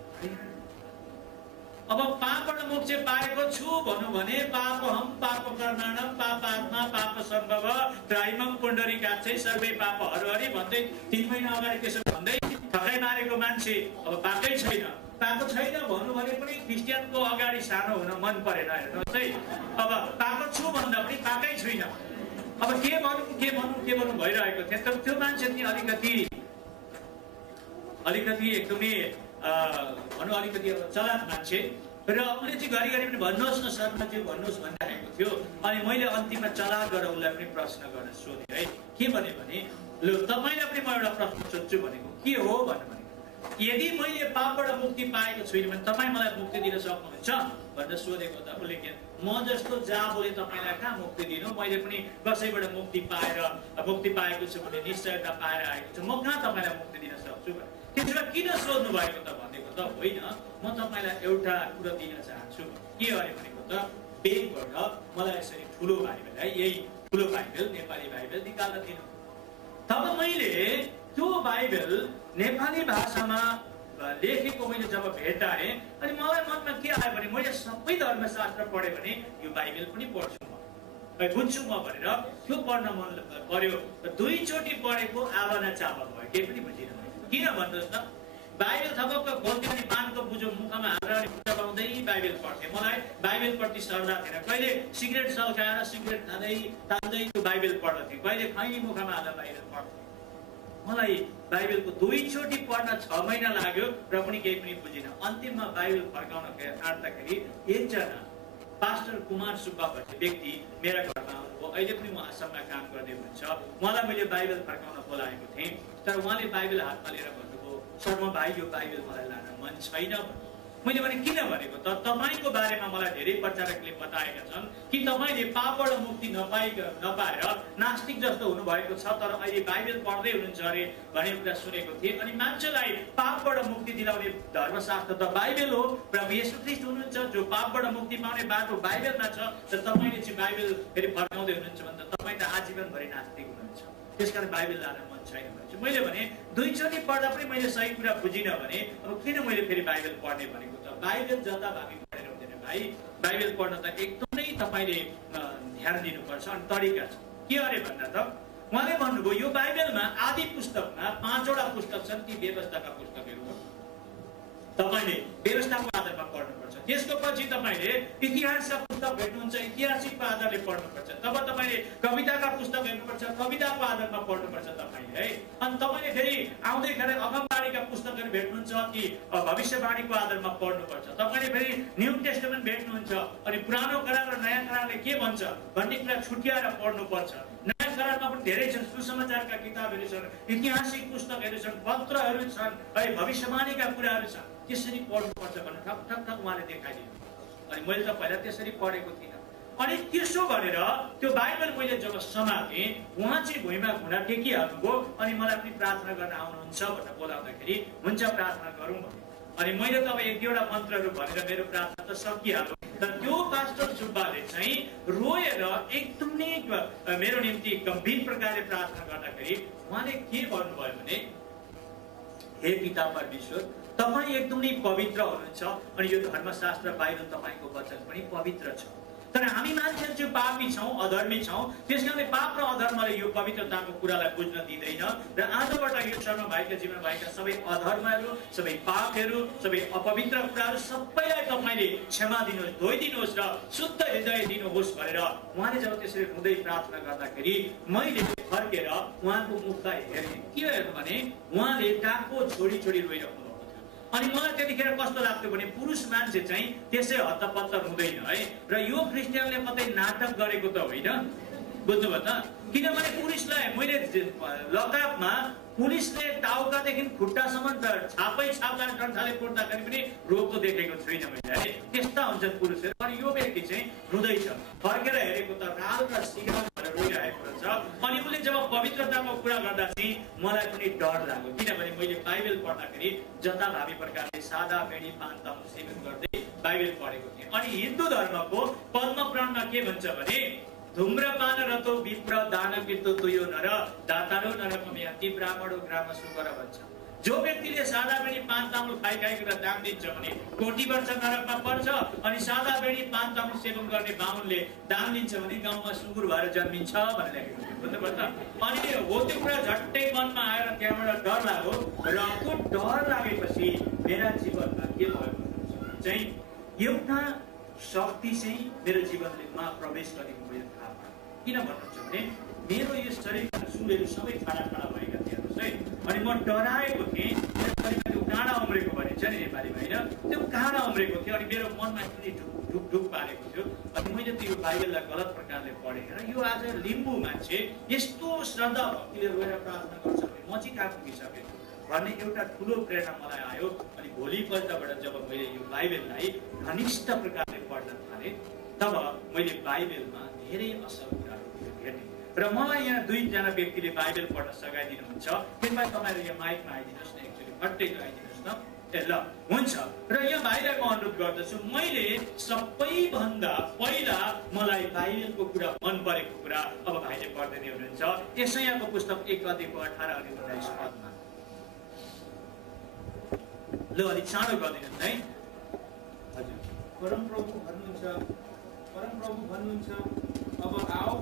अब पापबाट मोक्ष पाएको छु भन्नु भने पापहम पाप कर्माणम पापात्मा पाप सम्भव त्राइमम पुण्डरीकाक्षै सर्वे पाप हरहरि भन्दै 3 महिना अगाडि त्यसो भन्दै थकाइ मारेको मान्छे अब पाएकै छैन। पाएको छैन भन्नु भने पनि क्रिस्चियनको अगाडि सानो हुन मन परेन। हेर्नुहोस् है, अब पाएको छु भन्दा पनि पाएकै छुइनँ। अब के भनौँ भइरहेको थियो। तर त्यो मान्छे चाहिँ अलिकति एकदमै भनौँ अलिकति अब चलाक मान्छे र उसले चाहिँ घरिघरि पनि भन्नुहोस् न शर्माज्यू भन्नुहोस् भनिरहेको थियो। अनि मैले अन्तिममा चलाक गरेर उसलाई पनि प्रश्न गर्न सोधेँ है। के भने ल तपाईँलाई पनि म एउटा प्रश्न सोध्छु भनेको के हो भनेको यदि मैले पापबाट मुक्ति पाएको छुइनँ भने तपाईँ मलाई मुक्ति दिन सक्नुहुन्छ भनेर सोधेको त उसले के म म जस्तो जा बोले तपाईँलाई कहाँ मुक्ति दिनु, मैले पनि कसैबाट मुक्ति पाएको छु भने निश्चयता पाएर आएको छु, म कहाँ तपाईँलाई मुक्ति दिन सक्छु। त्यसो भए किन सोध्नु भएको त भनेको त होइन, म तपाईँलाई एउटा कुरो दिन चाहन्छु। के अरे भनेको त बेगबाट मलाई यसरी ठुलो बाइबल है, यही ठुलो बाइबल नेपाली बाइबल निकाल्न दिनु। तब मैले त्यो बाइबल नेपाली भाषामा लेखेको मैले जब भेट्टाएँ अनि मलाई मनमा के आयो भने मैले सबै धर्मशास्त्र पढेँ भने यो बाइबल पनि पढ्छु म, बुझ्छु म भनेर त्यो पढ्न मन पर्यो। दुईचोटि पढेको आवाना चापा भयो, केही पनि बुझिनँ। किन भन्नुहोस् त, बाइबल थपक्क खोल्थेँ अनि पानको बुझो मुखमा हालेर अनि खुट्टा लाउँदै बाइबल पढ्थेँ। मलाई बाइबलप्रति श्रद्धा थिएन। कहिले सिगरेट सल्काएर सिगरेट खाँदै तान्दै त्यो बाइबल पढ्थेँ, कहिले खैनी मुखमा हालेर बाइबल पढ्थेँ। मलाई बाइबलको दुईचोटि पढ्न 6 महिना लाग्यो र पनि केही पनि बुझिनँ। अन्तिममा बाइबल फर्काउन आँट्दाखेरि एकजना पास्टर कुमार सुब्बा भन्ने व्यक्ति मेरा घरमा आउनुभयो। अहिले पनि उहाँ आसाममा काम गर्दै हुनुहुन्छ। उहाँलाई मैले बाइबल फर्काउन बोलाएको थिएँ, तर उहाँले बाइबल हातमा लिएर भन्नुभयो, शर्मा भाइ यो बाइबल मलाई लान मन छैन। मैले भने किन भनेको त, तपाईँको बारेमा मलाई धेरै प्रचारकले बताएका छन् कि तपाईँले पापबाट मुक्ति नपाएर नास्तिक जस्तो हुनुभएको छ, तर अहिले बाइबल पढ्दै हुनुहुन्छ अरे भन्ने कुरा सुनेको थिएँ। अनि मान्छेलाई पापबाट मुक्ति दिलाउने धर्मशास्त्र त बाइबल हो, प्रभु येशू ख्रीष्ट हुनुहुन्छ जो पापबाट मुक्ति पाउने बाटो बाइबलमा छ। तर तपाईँले चाहिँ बाइबल फेरि फर्काउँदै हुनुहुन्छ भने त तपाईँ त आजीवनभरि नास्तिक हुनुहुन्छ, त्यसकारण बाइबल लान मन छैन भन्छ। मैले भने दुईचोटि पढ्दा पनि मैले सही कुरा बुझिनँ भने अब किन मैले फेरि बाइबल पढ्ने भनेको त, बाइबल जताभावी पढेर हुँदैन भाइ। बाइबल पढ्न त एकदमै तपाईँले ध्यान दिनुपर्छ। अनि तरिका छ के अरे भन्दा त, उहाँले भन्नुभयो यो बाइबलमा आदि पुस्तकमा 5वटा पुस्तक छन्, ती व्यवस्थाका पुस्तकहरू हो, तपाईँले व्यवस्थाको आधारमा पढ्नुपर्छ। त्यसको पछि तपाईँले इतिहासका पुस्तक भेट्नुहुन्छ, ऐतिहासिकको आधारले पढ्नुपर्छ। तब तपाईँले कविताका पुस्तक हेर्नुपर्छ, कविताको आधारमा पढ्नुपर्छ तपाईँले है। अनि तपाईँले फेरि आउँदै गरेर अगमबाणीका पुस्तकहरू भेट्नुहुन्छ कि भविष्यवाणीको आधारमा पढ्नुपर्छ। तपाईँले फेरि न्यू टेस्टामेन्ट भेट्नुहुन्छ, अनि पुरानो करार र नयाँ करारले के भन्छ भन्ने कुरा छुट्याएर पढ्नुपर्छ। नयाँ करारमा पनि धेरै छन्, सुसमाचारका किताबहरू छन्, ऐतिहासिक पुस्तकहरू छन्, पत्रहरू छन् है, भविष्यवाणीका कुराहरू छन्। त्यसरी पढ्नुपर्छ भनेर ठक ठक ठक उहाँले देखाइदिनु। अनि मैले त पहिला त्यसरी पढेको थिइनँ। अनि त्यसो गरेर त्यो बाइबल मैले जब समातेँ, उहाँ चाहिँ भुइँमा घुँडा टेकिहाल्नुभयो अनि मलाई पनि प्रार्थना गर्न आउनुहुन्छ भनेर बोलाउँदाखेरि हुन्छ प्रार्थना गरौँ भने। अनि मैले तब 1-2वटा मन्त्रहरू भनेर मेरो प्रार्थना त सकिहाल्यो। तर त्यो पास्टर सुब्बाले चाहिँ रोएर एकदमै मेरो निम्ति गम्भीर प्रकारले प्रार्थना गर्दाखेरि उहाँले के भन्नुभयो भने, हे पिता परमेश्वर, तपाईँ एकदमै पवित्र हुनुहुन्छ अनि यो धर्मशास्त्र बाइबल तपाईँको वचन पनि पवित्र छ। तर हामी मान्छेहरू चाहिँ पापी छौँ, अधर्मी छौँ, त्यसकारणले पाप र अधर्मले यो पवित्रताको कुरालाई बुझ्न दिँदैन। र आजबाट यो शर्मा भाइका जीवन भएका सबै अधर्महरू, सबै पापहरू, सबै अपवित्र कुराहरू सबैलाई तपाईँले क्षमा दिनुहोस्, धोइदिनुहोस् र शुद्ध हृदय दिनुहोस् भनेर उहाँले जब त्यसरी हुँदै प्रार्थना गर्दाखेरि मैले फर्केर उहाँको मुखलाई हेरेँ। के हेर्नु भने उहाँले टाको छोडी छोडी रोइरहनु। अनि मलाई त्यतिखेर कस्तो लाग्थ्यो भने पुरुष मान्छे चाहिँ त्यसै हत्तपत्त हुँदैन है, र यो क्रिस्चियनले कतै नाटक गरेको त होइन, बुझ्नुभयो त। किनभने पुरुषलाई मैले लकअपमा पुलिसले टाउकादेखि खुट्टासम्म छापै छाप्दा डन्ठाले कुट्दाखेरि पनि रोगको देखेको छुइनँ मैले है। त्यस्ता हुन्छन् पुरुषहरू। अनि यो व्यक्ति चाहिँ रुँदैछ, फर्केर हेरेको त राल र सिगार भनेर रोइरहेको रहेछ। अनि उसले जब पवित्रताको कुरा गर्दा चाहिँ मलाई पनि डर लाग्यो, किनभने मैले बाइबल पढ्दाखेरि जताभावी प्रकारले सादा बेडी पान तामाङ सेवन गर्दै बाइबल पढेको थिएँ। अनि हिन्दू धर्मको पद्मपुराणमा के भन्छ भने, धूम्रपान रतो विप्र दानकृतो तुयो नर दातारो नरकम याति ब्राह्मणो ग्राम सुकर भन्छ। जो व्यक्तिले सादा बेडी पान तामुल खाइ गरेर दान दिन्छ भने कोटी वर्ष नरकमा पर्छ, अनि सादा बेडी पान तामुल सेवन गर्ने बाहुनले दान दिन्छ भने गाउँमा सुँगुर भएर जन्मिन्छ भनेर लेखेको छ, बुझ्नुभयो त। अनि हो त्यो कुरा झट्टै मनमा आएर त्यहाँबाट डर लाग्यो, र त्यो डर लागेपछि मेरा जीवनमा के भएको चाहिँ एउटा शक्ति चाहिँ मेरो जीवनमा प्रवेश गरेको मैले थाहा पाएँ। किन भन्नुहुन्छ भने मेरो यो शरीरका सुरहरू सबै ठाडा ठाडा भएका थिए है। अनि म डराएको थिएँ, त्यो काँडा उम्रेको भनिन्छ नि नेपालीमा होइन, त्यो काँडा उम्रेको थियो। अनि मेरो मनमा पनि ढुक ढुक पारेको थियो। अनि मैले त्यो बाइबललाई गलत प्रकारले पढेँ र यो आज लिम्बू मान्छे यस्तो श्रद्धा भक्तिले रोएर प्रार्थना गर्छ भने म चाहिँ कहाँ पुगिसकेको भन्ने एउटा ठुलो प्रेरणा मलाई आयो। अनि भोलिपल्टबाट जब मैले यो बाइबललाई घनिष्ठ प्रकारले पढ्न थालेँ, तब मैले बाइबलमा धेरै असल कुराहरू भेटेँ र मलाई यहाँ दुईजना व्यक्तिले बाइबल पढ्न सघाइदिनुहुन्छ। कृपया तपाईँहरू यहाँ माइकमा आइदिनुहोस् न, एकचोटि फट्टैको आइदिनुहोस् न। ल हुन्छ। र यहाँ भाइलाई अनुरोध गर्दछु, मैले सबैभन्दा पहिला मलाई बाइबलको कुरा मन परेको कुरा अब भाइले पढ्दै हुनुहुन्छ यशायाको पुस्तक 1:18 अनि 19 पदमा। ल अलिक चाँडो गरिदिनुहोस् है। हजुर। परमप्रभु भन्नुहुन्छ अब आओ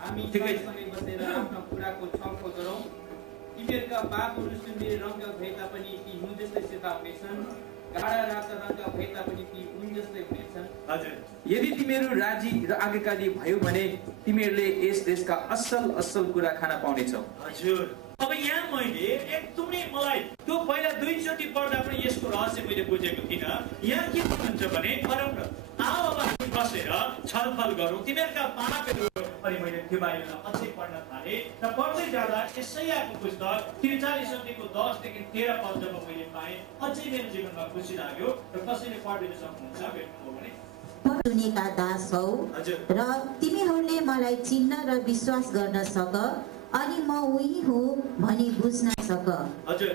हामी सँगै बसेर आफ्ना कुराको छलफल गरौँ। तिमीहरूका बाघहरू सुनबिर रङका भए तापनि ती हुन जस्तै सेता हुनेछन्, गाढा राता रङका भए तापनि ती हुन जस्तै हुनेछन्। हजुर। यदि तिमीहरू राजी र आज्ञाकारी भयो भने तिमीहरूले यस देशका असल कुरा खान पाउनेछौ। हजुर। अब यहाँ मैले एकदमै मलाई त्यो पहिला दुईचोटि पढ्दा पनि यसको रहस्य मैले बुझेको थिइनँ। यहाँ के भन्नुहुन्छ भने आओ अब हामी बसेर छलफल गरौँ तिमीहरूका पापहरू। अनि मैले त्यो बाइबललाई अझै पढ्न थालेँ र पढ्दै जाँदा यशायाको पुस्तक 43:10 देखि 13 पद जब मैले पाएँ अझै मेरो जीवनमा खुसी लाग्यो। र कसैले पढिदिन सक्नुहुन्छ भेट्नुभयो भने? सुनेका दास हौ र तिमीहरूले मलाई चिन्न र विश्वास गर्न सक अनि म उही हुँ भनी बुझ्न सक। हजुर।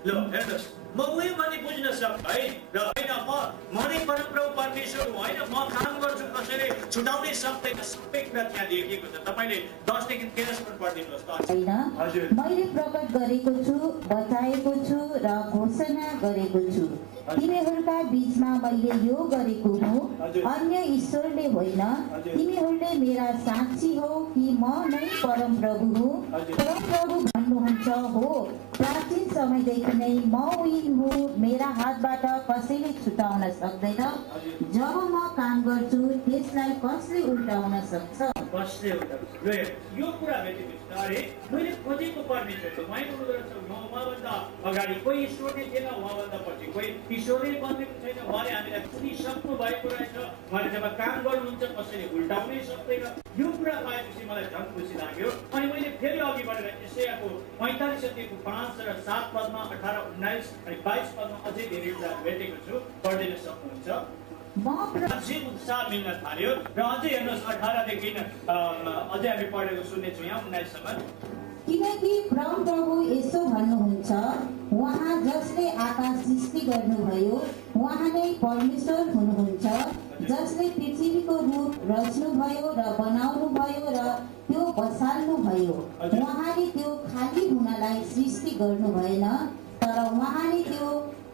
ल हेर्नुहोस्, म उही भनी बुझ्न सक है। र होइन म नै परमप्रभु परमेश्वर हुँ होइन, म काम गर्छु कसैले छुटाउनै सक्दैन। सबै कुरा त्यहाँ लेखिएको छ। तपाईँले 10 देखि 13 पद पढिदिनुहोस् त। होइन, मैले प्रकट गरेको छु, बताएको छु र घोषणा गरेको छु। तिमीहरूका बीचमा मैले यो गरेको हुँ, अन्य ईश्वरले होइन। तिमीहरूले मेरा साक्षी हो कि म नै परमप्रभु हुँ। परमप्रभु भन्नुहुन्छ हो, प्राचीन समयदेखि नै म उही हुँ, मेरा हातबाट कसैले छुटाउन सक्दैन। जब म काम गर्छु त्यसलाई कसले उल्टाउन सक्छ? कसले उल्टाउँछ? यो कुरा भेटेपछि अरे मैले खोजेको परमेश्वर हो। उहाँभन्दा अगाडि कोही ईश्वर नै थिएन, उहाँभन्दा पछि कोही ईश्वरै बनेको छैन। उहाँले हामीलाई चुनिसक्नु भएको रहेछ। उहाँले जब काम गर्नुहुन्छ कसैले उल्टाउनै सक्दैन। यो कुरा पाएपछि मलाई झन् खुसी लाग्यो। अनि मैले फेरि अघि बढेर यशायाको 45:5 र 7 पदमा 18, 19 अनि 22 पदमा अझै धेरै कुरा भेटेको छु। पढ्दैन सक्नुहुन्छ। अझै उत्साह मिल्न थाल्यो। र अझै हेर्नुहोस् 18 देखि अझै हामी पढेको सुन्नेछौँ यहाँ 19 सम्म। किनकि परमप्रभु यसो भन्नुहुन्छ, उहाँ जसले आकाश सृष्टि गर्नुभयो उहाँ नै परमेश्वर हुनुहुन्छ, जसले पृथ्वीको रूप रच्नुभयो र बनाउनुभयो र त्यो बसाल्नुभयो। उहाँले त्यो खाली हुनलाई सृष्टि गर्नु भएन, तर उहाँले त्यो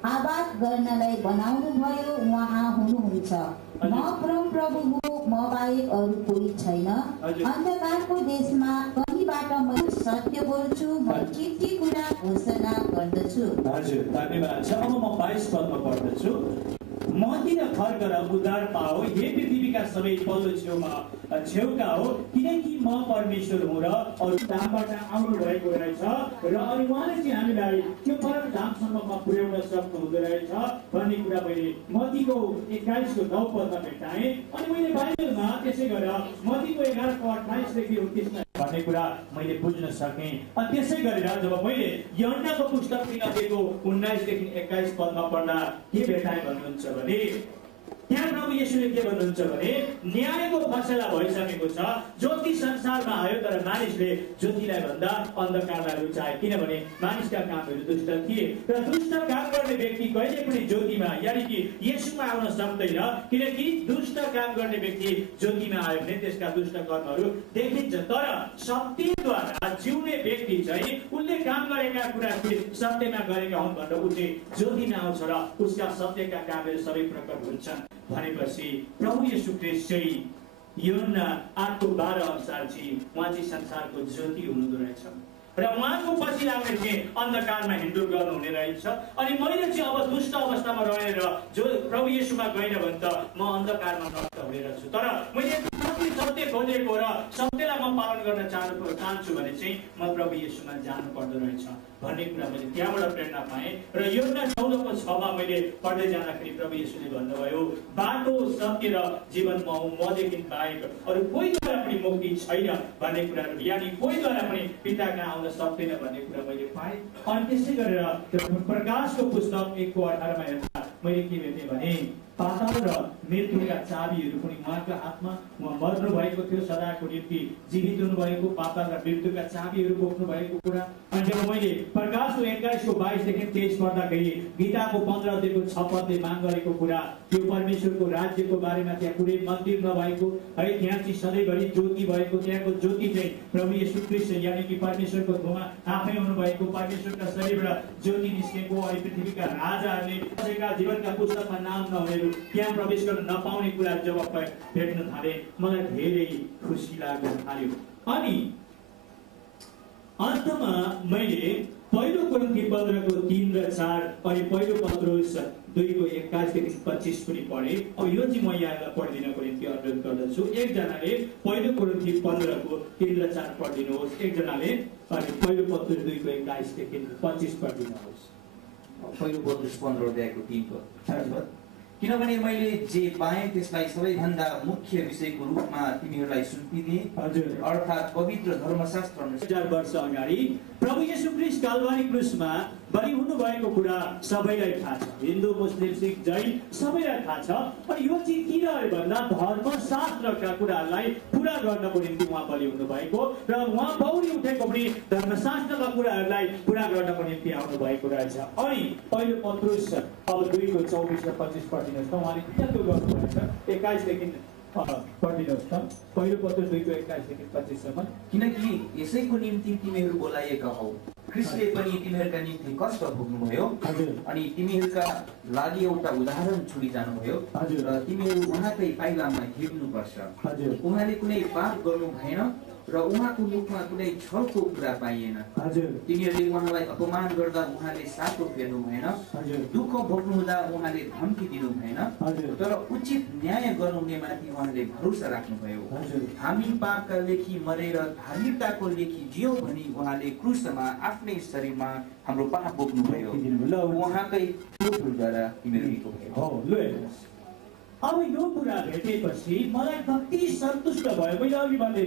आबाद गर्नलाई बनाउनु भयो। उहाँ हुनुहुन्छ। म परमप्रभु हुँ, म बाहेक अरू कोही छैन। अन्धकारको देशमा कहीँबाट म सत्य बोल्छु, म के कुरा घोषणा गर्दछु। हजुर, धन्यवाद छ। अब म 22 पदमा पढ्दछु। म किन फर्केर उद्धार पाओ, हे पृथ्वीका सबै पल्लो छेउका हो, किनकि म परमेश्वर हुँ र अरू धामबाट आउनु भएको रहेछ। र अनि उहाँले चाहिँ हामीलाई त्यो परम धामसम्ममा पुर्याउन सक्नु हुँदो रहेछ भन्ने कुरा मैले मत्तीको 21:9 पदमा भेटाएँ। अनि मैले बाइबलमा त्यसै गरेर मत्तीको 11:28 देखि 29 भन्ने कुरा मैले बुझ्न सकेँ। अनि त्यसै गरेर जब मैले यूहन्नाको पुस्तक 3:19 देखि 21 पदमा पढ्दा के भेटाएँ भन्नुहुन्छ भने त्यहाँ प्रभु येशूले के भन्नुहुन्छ भने न्यायको फैसला भइसकेको छ। ज्योति संसारमा आयो तर मानिसले ज्योतिलाई भन्दा अन्धकारलाई रुचाए, किनभने मानिसका कामहरू दुष्ट थिए र दुष्ट काम गर्ने व्यक्ति कहिले पनि ज्योतिमा यानि कि येशूमा आउन सक्दैन। किनकि दुष्ट काम गर्ने व्यक्ति ज्योतिमा आयो भने त्यसका दुष्ट कर्महरू देखिन्छ, तर सत्यद्वारा जिउने व्यक्ति चाहिँ उसले काम गरेका कुरा सत्यमा गरेका हुन् भनेर ऊ चाहिँ ज्योतिमा आउँछ र उसका सत्यका कामहरू सबै प्रकट हुन्छन् भनेपछि प्रभु येशू ख्रीष्ट चाहिँ यूहन्ना 8:12 अनुसार चाहिँ उहाँ चाहिँ संसारको ज्योति हुनुहुँदो रहेछ र उहाँको पछि लाग्ने चाहिँ अन्धकारमा हिँडुल गर्नुहुने रहेछ। अनि मैले चाहिँ अब दुष्ट अवस्थामा रहेर जो प्रभु येशूमा गएन भने त म अन्धकारमा नष्ट हुने रहेछु। तर मैले सत्य खोजेको र सत्यलाई म पालन गर्न चाहन्छु भने चाहिँ म प्रभु येशूमा जानु पर्दो रहेछ भन्ने कुरा मैले त्यहाँबाट प्रेरणा पाएँ। र यूहन्ना 14:6 मैले पढ्दै जाँदाखेरि प्रभु येशूले भन्नुभयो, बाटो सत्य र जीवन म हुँ, मदेखि बाहेक अरू कोहीद्वारा पनि मुक्ति छैन भन्ने कुराहरू, यानि कोहीद्वारा पनि पिता कहाँ आउन सक्दैन भन्ने कुरा मैले पाएँ। अनि त्यसै गरेर प्रकाशको पुस्तक 1:18 मा हेर्दा मैले के भेटेँ भने पाताल र मृत्युका चाबीहरू पनि उहाँको हातमा, उहाँ मर्नु भएको थियो सदाको निम्ति जीवित हुनुभएको, पाताल र मृत्युका चाबीहरू बोक्नु भएको कुरा। अनि जब मैले प्रकाशको 21:22 देखि 23 पढ्दाखेरि गीताको 15 अध्यायको 6 पदले माग गरेको कुरा, त्यो परमेश्वरको राज्यको बारेमा त्यहाँ कुनै मन्दिर नभएको है, त्यहाँ चाहिँ सधैँभरि ज्योति भएको, त्यहाँको ज्योति चाहिँ प्रभु येशू ख्रीष्ट यानि कि परमेश्वरको धुवा आफै हुनुभएको, परमेश्वरका शरीरबाट ज्योति निस्केको। अनि पृथ्वीका राजाहरूले कसैका जीवनका पुस्तकमा नाम नहुनेहरू त्यहाँ प्रवेश गर्न नपाउने कुरा जब भेट्न थाले, मलाई धेरै खुसी लाग्न थाल्यो। अनि अन्तमा मैले पहिलो कोरिन्थी 15:3 र 4 अनि पहिलो पत्रुस 2:21-25 पनि पढे। अब यो चाहिँ म यहाँलाई पढिदिनको निम्ति अनुरोध गर्दछु। एकजनाले पहिलो कोरिन्थी 15:3 र 4 पढिदिनुहोस्, एकजनाले अनि पहिलो पत्रुस 2:21-25 पढिदिनुहोस्। पहिलो पत्रुस 15:3 किनभने मैले जे पाएँ त्यसलाई सबैभन्दा मुख्य विषयको रूपमा तिमीहरूलाई सुम्पिदिए, हजुर, अर्थात् पवित्र धर्मशास्त्र अनुसार 1000 वर्ष अगाडि प्रभु येशू ख्रीष्ट कालवारी क्रुसमा बलि हुनुभएको कुरा सबैलाई थाहा छ। हिन्दू, मुस्लिम, सिख, जैन सबैलाई थाहा छ। अनि यो चाहिँ किन भन्दा धर्मशास्त्रका कुराहरूलाई पुरा गर्नको निम्ति उहाँ बलि हुनुभएको र उहाँ पौडी उठेको पनि धर्मशास्त्रका कुराहरूलाई पुरा गर्नको निम्ति आउनु भएको रहेछ। अनि पहिलो पत्रुस अब 2:24 र 25 पढिदिनुहोस् त। उहाँले किन त्यो गर्नुभएको छ 21 देखि पढिदिनुहोस् त। पहिलो पत्रुस 2:21 देखि 25 सम्म। किनकि यसैको निम्ति तिमीहरू बोलाइएका हौ, ख्रीष्टले पनि तिमीहरूका निम्ति कष्ट भोग्नुभयो अनि तिमीहरूका लागि एउटा उदाहरण छोडी जानुभयो र तिमीहरू उहाँकै पाइलामा हिँड्नुपर्छ। उहाँले कुनै पाप गर्नु भएन र उहाँको मुखमा कुनै छलको कुरा पाइएन। तिमीहरूले उहाँलाई अपमान गर्दा उहाँले सातो फेर्नु भएन, दुःख भोग्नुहुँदा उहाँले धम्की दिनु भएन, तर उचित न्याय गर्नुहुनेमाथि उहाँले भरोसा राख्नुभयो। हामी पापका लेखी मरेर धार्मिकताको लेखी जियौँ भनी उहाँले क्रुसमा आफ्नै शरीरमा हाम्रो पाप बोक्नुभयो। उहाँकै क्रुसद्वारा तिमीहरूको भयो। अब यो कुरा भेटेपछि मलाई कति सन्तुष्ट भयो। मैले अघि भने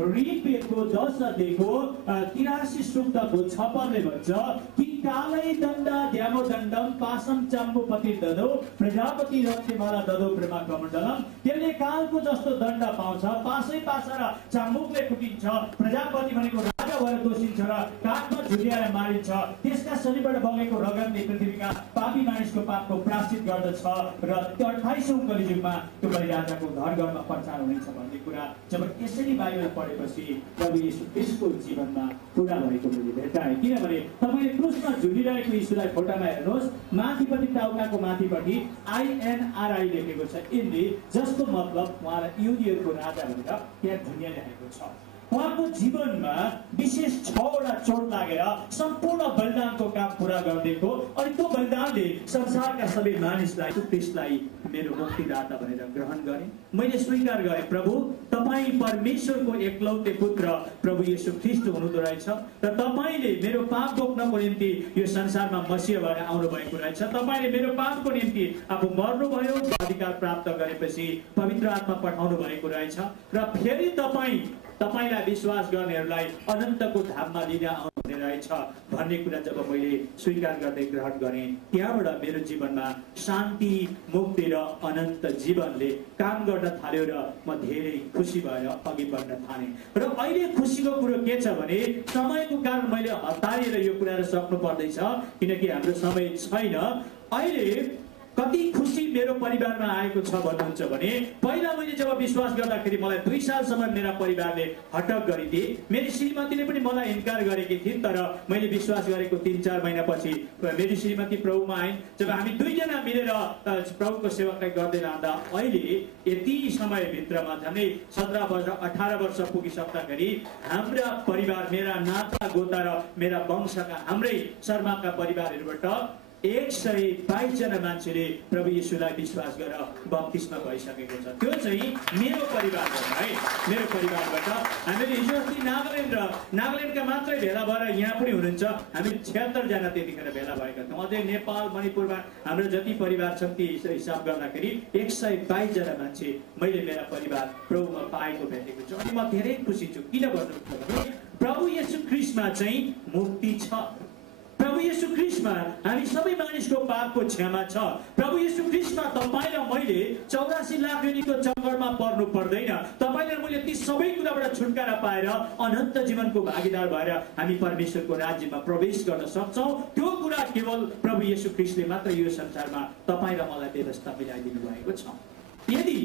ऋग्वेदको 10 अध्यायको 83 सूक्तको 6 पदले भन्छ कि कालै दण्ड द्यामोदण्डम पासम चाम्बुपति ददो प्रजापति रक्षमाला ददो प्रेमा कमण्डलम। त्यसले कालको जस्तो दण्ड पाउँछ, पासै पास र चाम्बुकले फुटिन्छ, प्रजापति भनेको राजा भएर दोषिन्छ र काठमा झुल्याएर मारिन्छ। त्यसका शरीरबाट बगेको रगतले पृथ्वीका पापी मानिसको पापको प्रायश्चित गर्दछ र 28औं कलिजुगमा त्यो बलिराजाको घर घरमा प्रचार हुनेछ भन्ने कुरा जब यसरी बाइबल पढेपछि प्रभु येशू ख्रीष्टको जीवनमा पुरा भएको मैले भेटाएँ। किनभने तपाईँले क्रुसमा झुलिरहेको यीशुलाई फोटामा हेर्नुहोस्, माथिपट्टि टाउकाको माथिपट्टि INRI लेखेको छ, इन्डी, जसको मतलब उहाँलाई युदीहरूको राजा भनेर त्यहाँ झुल्याइरहेको छ। उहाँको जीवनमा विशेष 6वटा चोट लागेर सम्पूर्ण बलिदानको काम पुरा गरिदिएको। अनि त्यो बलिदानले संसारका सबै मानिसलाई ख्रीष्टलाई मेरो मुक्तिदाता भनेर ग्रहण गरे। मैले स्वीकार गरेँ, प्रभु तपाईँ परमेश्वरको एकलौटे पुत्र प्रभु येशू ख्रीष्ट हुनुहुँदो रहेछ र तपाईँले मेरो पाप बोक्नको निम्ति यो संसारमा मसीहा भएर आउनु भएको रहेछ। तपाईँले मेरो पापको निम्ति आफू मर्नुभयो, अधिकार प्राप्त गरेपछि पवित्र आत्मा पठाउनु भएको रहेछ र फेरि तपाईँलाई विश्वास गर्नेहरूलाई अनन्तको धाममा लिन आउनुहुने रहेछ भन्ने कुरा जब मैले स्वीकार गर्दै ग्रहण गरेँ, त्यहाँबाट मेरो जीवनमा शान्ति, मुक्ति र अनन्त जीवनले काम गर्न थाल्यो र म धेरै खुसी भएर अघि बढ्न थालेँ। र अहिले खुसीको कुरो के छ भने समयको कारण मैले हतारिएर यो कुराहरू सक्नु पर्दैछ, किनकि हाम्रो समय छैन। अहिले कति खुसी मेरो परिवारमा आएको छ भन्नुहुन्छ भने पहिला मैले जब विश्वास गर्दाखेरि मलाई 2 सालसम्म मेरा परिवारले हटक गरिदिए। मेरी श्रीमतीले पनि मलाई इन्कार गरेकी थिइन्, तर मैले विश्वास गरेको 3-4 महिनापछि मेरी श्रीमती प्रभुमा आइन्। जब हामी दुईजना मिलेर प्रभुको सेवाकाई गर्दै रहँदा अहिले यति समयभित्रमा झन्डै 17 वर्ष 18 वर्ष पुगिसक्दाखेरि हाम्रा परिवार, मेरा नाता गोता र मेरा वंशका हाम्रै शर्माका परिवारहरूबाट 122 जना मान्छेले प्रभु येशूलाई विश्वास गरेर बप्तिस्मा भइसकेको छ। त्यो चाहिँ मेरो परिवारबाट है, मेरो परिवारबाट। हामीले हिजो अस्ति नागाल्यान्डका मात्रै भेला भएर यहाँ पनि हुनुहुन्छ। हामी 76 जना त्यतिखेर भेला भएका छौँ। अझै नेपाल, मणिपुरमा हाम्रो जति परिवार छन् ती हिसाब गर्दाखेरि 122 जना मान्छे मैले मेरा परिवार प्रभुमा पाएको भेटेको छु। अनि म धेरै खुसी छु। किन भन्नुहुन्छ भने प्रभु येशू ख्रीष्टमा चाहिँ मुक्ति छ। प्रभु प्रभु येशू ख्रीष्टमा हामी सबै मानिसको पापको क्षमा छ। प्रभु येशू ख्रीष्टमा तपाईँ र मैले 84 लाख योनिको चङ्गरमा पर्नु पर्दैन। तपाईँ र मैले ती सबै कुराबाट छुटकारा पाएर अनन्त जीवनको भागीदार भएर हामी परमेश्वरको राज्यमा प्रवेश गर्न सक्छौँ। त्यो कुरा केवल प्रभु येशू ख्रीष्टले मात्र यो संसारमा तपाईँ र मलाई व्यवस्था मिलाइदिनु भएको छ। यदि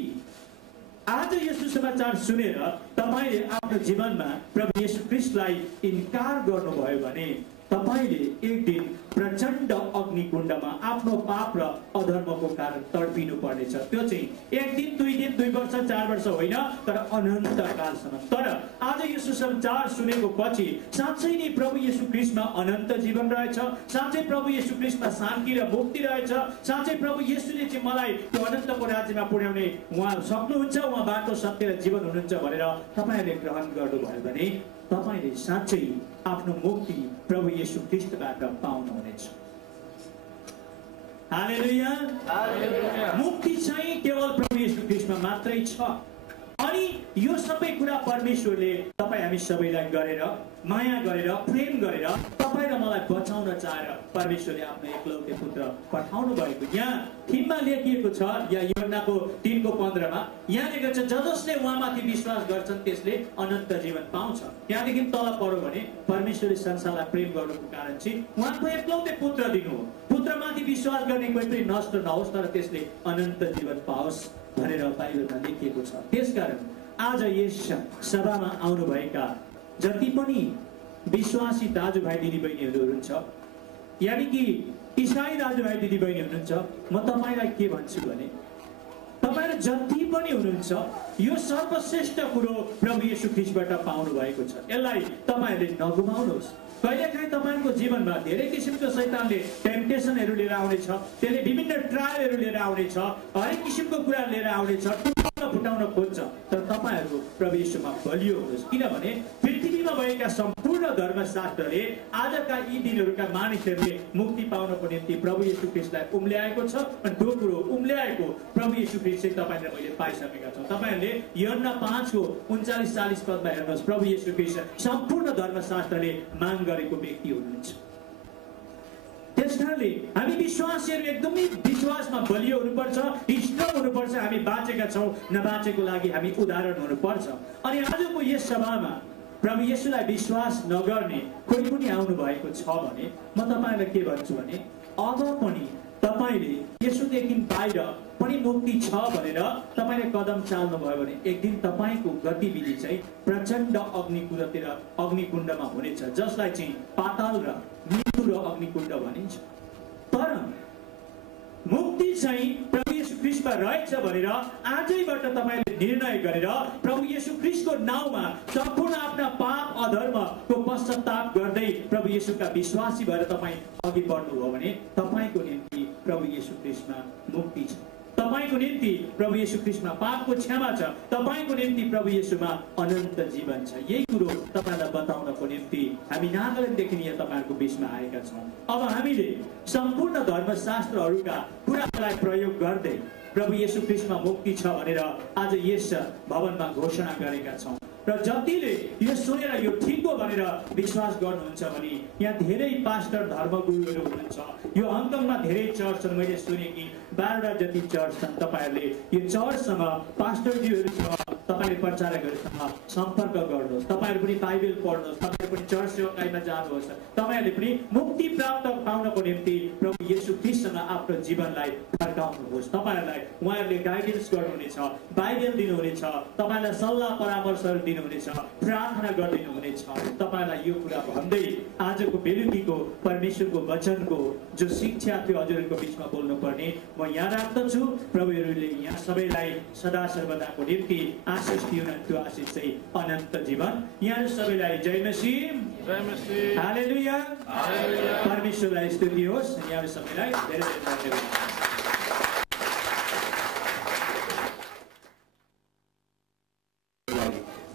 आज यो सुसमाचार सुनेर तपाईले आफ्नो जीवनमा प्रभु येशू ख्रीष्टलाई इन्कार गर्नुभयो भने तपाईले एक दिन प्रचण्ड अग्निकुण्डमा आफ्नो पाप र अधर्मको कारण तडपिनु पर्नेछ। त्यो चाहिँ एक दिन, 2 दिन, 2 वर्ष, 4 वर्ष होइन, तर अनन्त कालसम्म। तर आज यो सुसमाचार सुनेको पछि साँच्चै नै प्रभु येशू ख्रीष्टमा अनन्त जीवन रहेछ, साँच्चै प्रभु येशू ख्रीष्टमा शान्ति र मुक्ति रहेछ, साँच्चै प्रभु येशूले चाहिँ मलाई त्यो अनन्तको राज्यमा पुर्याउने उहाँ सक्नुहुन्छ, उहाँ बाटो, सत्य र जीवन हुनुहुन्छ भनेर तपाईले ग्रहण गर्नुभयो भने तपाईले साँच्चै आफ्नो मुक्ति प्रभु येशू ख्रीष्टबाट पाउनुहुनेछ। हालेलुया। मुक्ति चाहिँ केवल प्रभु येशू ख्रीष्टमा मात्रै छ। अनि यो सबै कुरा परमेश्वरले तपाईँ हामी सबैलाई गरेर, माया गरेर, प्रेम गरेर तपाईँ र मलाई बचाउन चाहेर परमेश्वरले आफ्नो एकलौटे पुत्र पठाउनु भएको। यहाँ थिममा लेखिएको छ, या यूहन्नाको 3:15 यहाँ लेखेको छ, जसले उहाँमाथि विश्वास गर्छन् त्यसले अनन्त जीवन पाउँछ। त्यहाँदेखि तल पढ्यो भने परमेश्वरले संसारलाई प्रेम गर्नुको कारण चाहिँ उहाँको एकलौटे पुत्र दिनु हो। पुत्रमाथि विश्वास गर्ने कोही पनि नष्ट नहोस्, तर त्यसले अनन्त जीवन पाओस् भनेर बाइबलमा लेखिएको छ। त्यसकारण आज यस सभामा आउनुभएका जति पनि विश्वासी दाजुभाइ दिदीबहिनीहरू हुनुहुन्छ, यानि कि इसाई दाजुभाइ दिदीबहिनी हुनुहुन्छ, म तपाईँलाई के भन्छु भने तपाईँहरू जति पनि हुनुहुन्छ यो सर्वश्रेष्ठ कुरो प्रभु येशू ख्रीष्टबाट पाउनु भएको छ। यसलाई तपाईँहरूले नगुमाउनुहोस्। कहिलेकाहीँ तपाईँको जीवनमा धेरै किसिमको शैतानले टेम्पटेसनहरू लिएर आउनेछ, त्यसले विभिन्न ट्रायलहरू लिएर आउनेछ, हरेक किसिमको कुरा लिएर आउनेछ, फुटाउन खोज्छ। तर तपाईँहरू प्रभु येशूमा बलियो हुनुहोस्, किनभने पृथ्वीमा भएका सम्पूर्ण धर्मशास्त्रले आजका यी दिनहरूका मानिसहरूले मुक्ति पाउनको निम्ति प्रभु येशू ख्रीष्टलाई उम्ल्याएको छ। अनि त्यो कुरो उम्ल्याएको प्रभु येशू ख्रीष्ट चाहिँ तपाईँ र मैले पाइसकेका छौँ। तपाईँहरूले यूहन्ना 5:39-40 पदमा हेर्नुहोस्, प्रभु येशू ख्रीष्ट सम्पूर्ण धर्मशास्त्रले माग गरेको व्यक्ति हुनुहुन्छ। त्यसकारणले हामी विश्वासीहरू एकदमै विश्वासमा बलियो हुनुपर्छ, स्ट्रङ हुनुपर्छ। हामी बाँचेका छौँ, नबाँचेको लागि हामी उदाहरण हुनुपर्छ। अनि आजको यस सभामा प्रभु येशूलाई विश्वास नगर्ने कोही पनि आउनु भएको छ भने म तपाईँलाई के भन्छु भने अब पनि तपाईँले येशूदेखि बाहिर पनि मुक्ति छ भनेर तपाईँले कदम चाल्नुभयो भने एक दिन तपाईँको गतिविधि चाहिँ प्रचण्ड अग्निकुण्डमा हुनेछ, जसलाई चाहिँ पाताल र मृत्यु र अग्निकुण्ड भनिन्छ। तर मुक्ति चाहिँ प्रभु येशू ख्रीष्टमा रहेछ भनेर आजैबाट तपाईँले निर्णय गरेर प्रभु येशू ख्रीष्टको नाउँमा सम्पूर्ण आफ्ना पाप अधर्मको पश्चाताप गर्दै प्रभु येशूका विश्वासी भएर तपाईँ अघि बढ्नुभयो भने तपाईँको निम्ति प्रभु येशू ख्रीष्टमा मुक्ति छ। तपाईँको निम्ति प्रभु येशू ख्रीष्टमा पापको क्षमा छ। तपाईँको निम्ति प्रभु येशूमा अनन्त जीवन छ। यही कुरो तपाईँलाई बताउनको निम्ति हामी नागाल्यान्डदेखि यहाँ तपाईँहरूको बिचमा आएका छौँ। अब हामीले सम्पूर्ण धर्मशास्त्रहरूका कुरालाई प्रयोग गर्दै प्रभु येशू ख्रीष्टमा मुक्ति छ भनेर आज यस भवनमा घोषणा गरेका छौँ। र जतिले यो सुनेर यो ठिक हो भनेर विश्वास गर्नुहुन्छ भने यहाँ धेरै पास्टर धर्मगुरुहरू हुनुहुन्छ। यो हङकङमा धेरै चर्च छन्, मैले सुने कि 12 जति चर्च छन्। तपाईँहरूले यो चर्चसँग पास्टरजीहरूसँग तपाईँले प्रचारकहरूसँग सम्पर्क गर्नुहोस्। तपाईँहरू पनि बाइबल पढ्नुहोस्, तपाईँहरू पनि चर्च सेवाकाईमा जानुहोस्। तपाईँहरूले पनि मुक्ति प्राप्त पाउनको निम्ति प्रभु येशू ख्रीष्टसँग आफ्नो जीवनलाई फर्काउनुहोस्। तपाईँहरूलाई उहाँहरूले गाइडेन्स गर्नुहुनेछ, बाइबल दिनुहुनेछ, तपाईँलाई सल्लाह परामर्शहरू दिनुहुनेछ, प्रार्थना गरिदिनुहुनेछ। तपाईँलाई यो कुरा भन्दै आजको बेलुकीको परमेश्वरको वचनको जो शिक्षा थियो हजुरहरूको बिचमा बोल्नुपर्ने म यहाँ राख्दछु। प्रभुहरूले यहाँ सबैलाई सदा सर्वदाको निम्ति आशिष दिउन्। त्यो आशिष चाहिँ अनन्त जीवन। यहाँ सबैलाई जय मसीह, हालेलुया, परमेश्वरलाई स्तुति होस्। यहाँ सबैलाई धेरै धेरै धन्यवाद।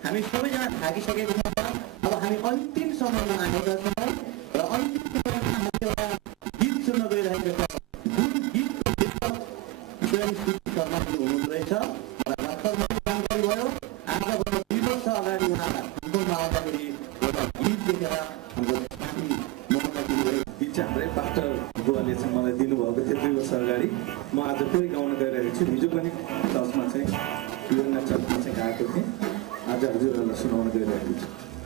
हामी सबैजना थाकिसकेको छौँ। अब हामी अन्तिम समयमा आएका छौँ र अन्तिम समयमा हामी एउटा गीत सुन्न गइरहेको छ। जुन गीतको लेखक शर्माजी हुनुहुँदो रहेछ। काम गर्नुभयो। आजबाट 2 वर्ष अगाडि उहाँ हङकङमा आउँदाखेरि एउटा गीत लेखेर हाम्रो साथी मोहम्मद गीत चाहिँ हाम्रै पास्टर बुवाले चाहिँ मलाई दिनुभएको थियो 2 वर्ष अगाडि। म आज फेरि गाउन गइरहेको छु। हिजो पनि चर्चमा चाहिँ विभिन्न चर्चमा चाहिँ गाएको थिएँ। आज हजुरहरूलाई सुनाउन गइरहेको छु।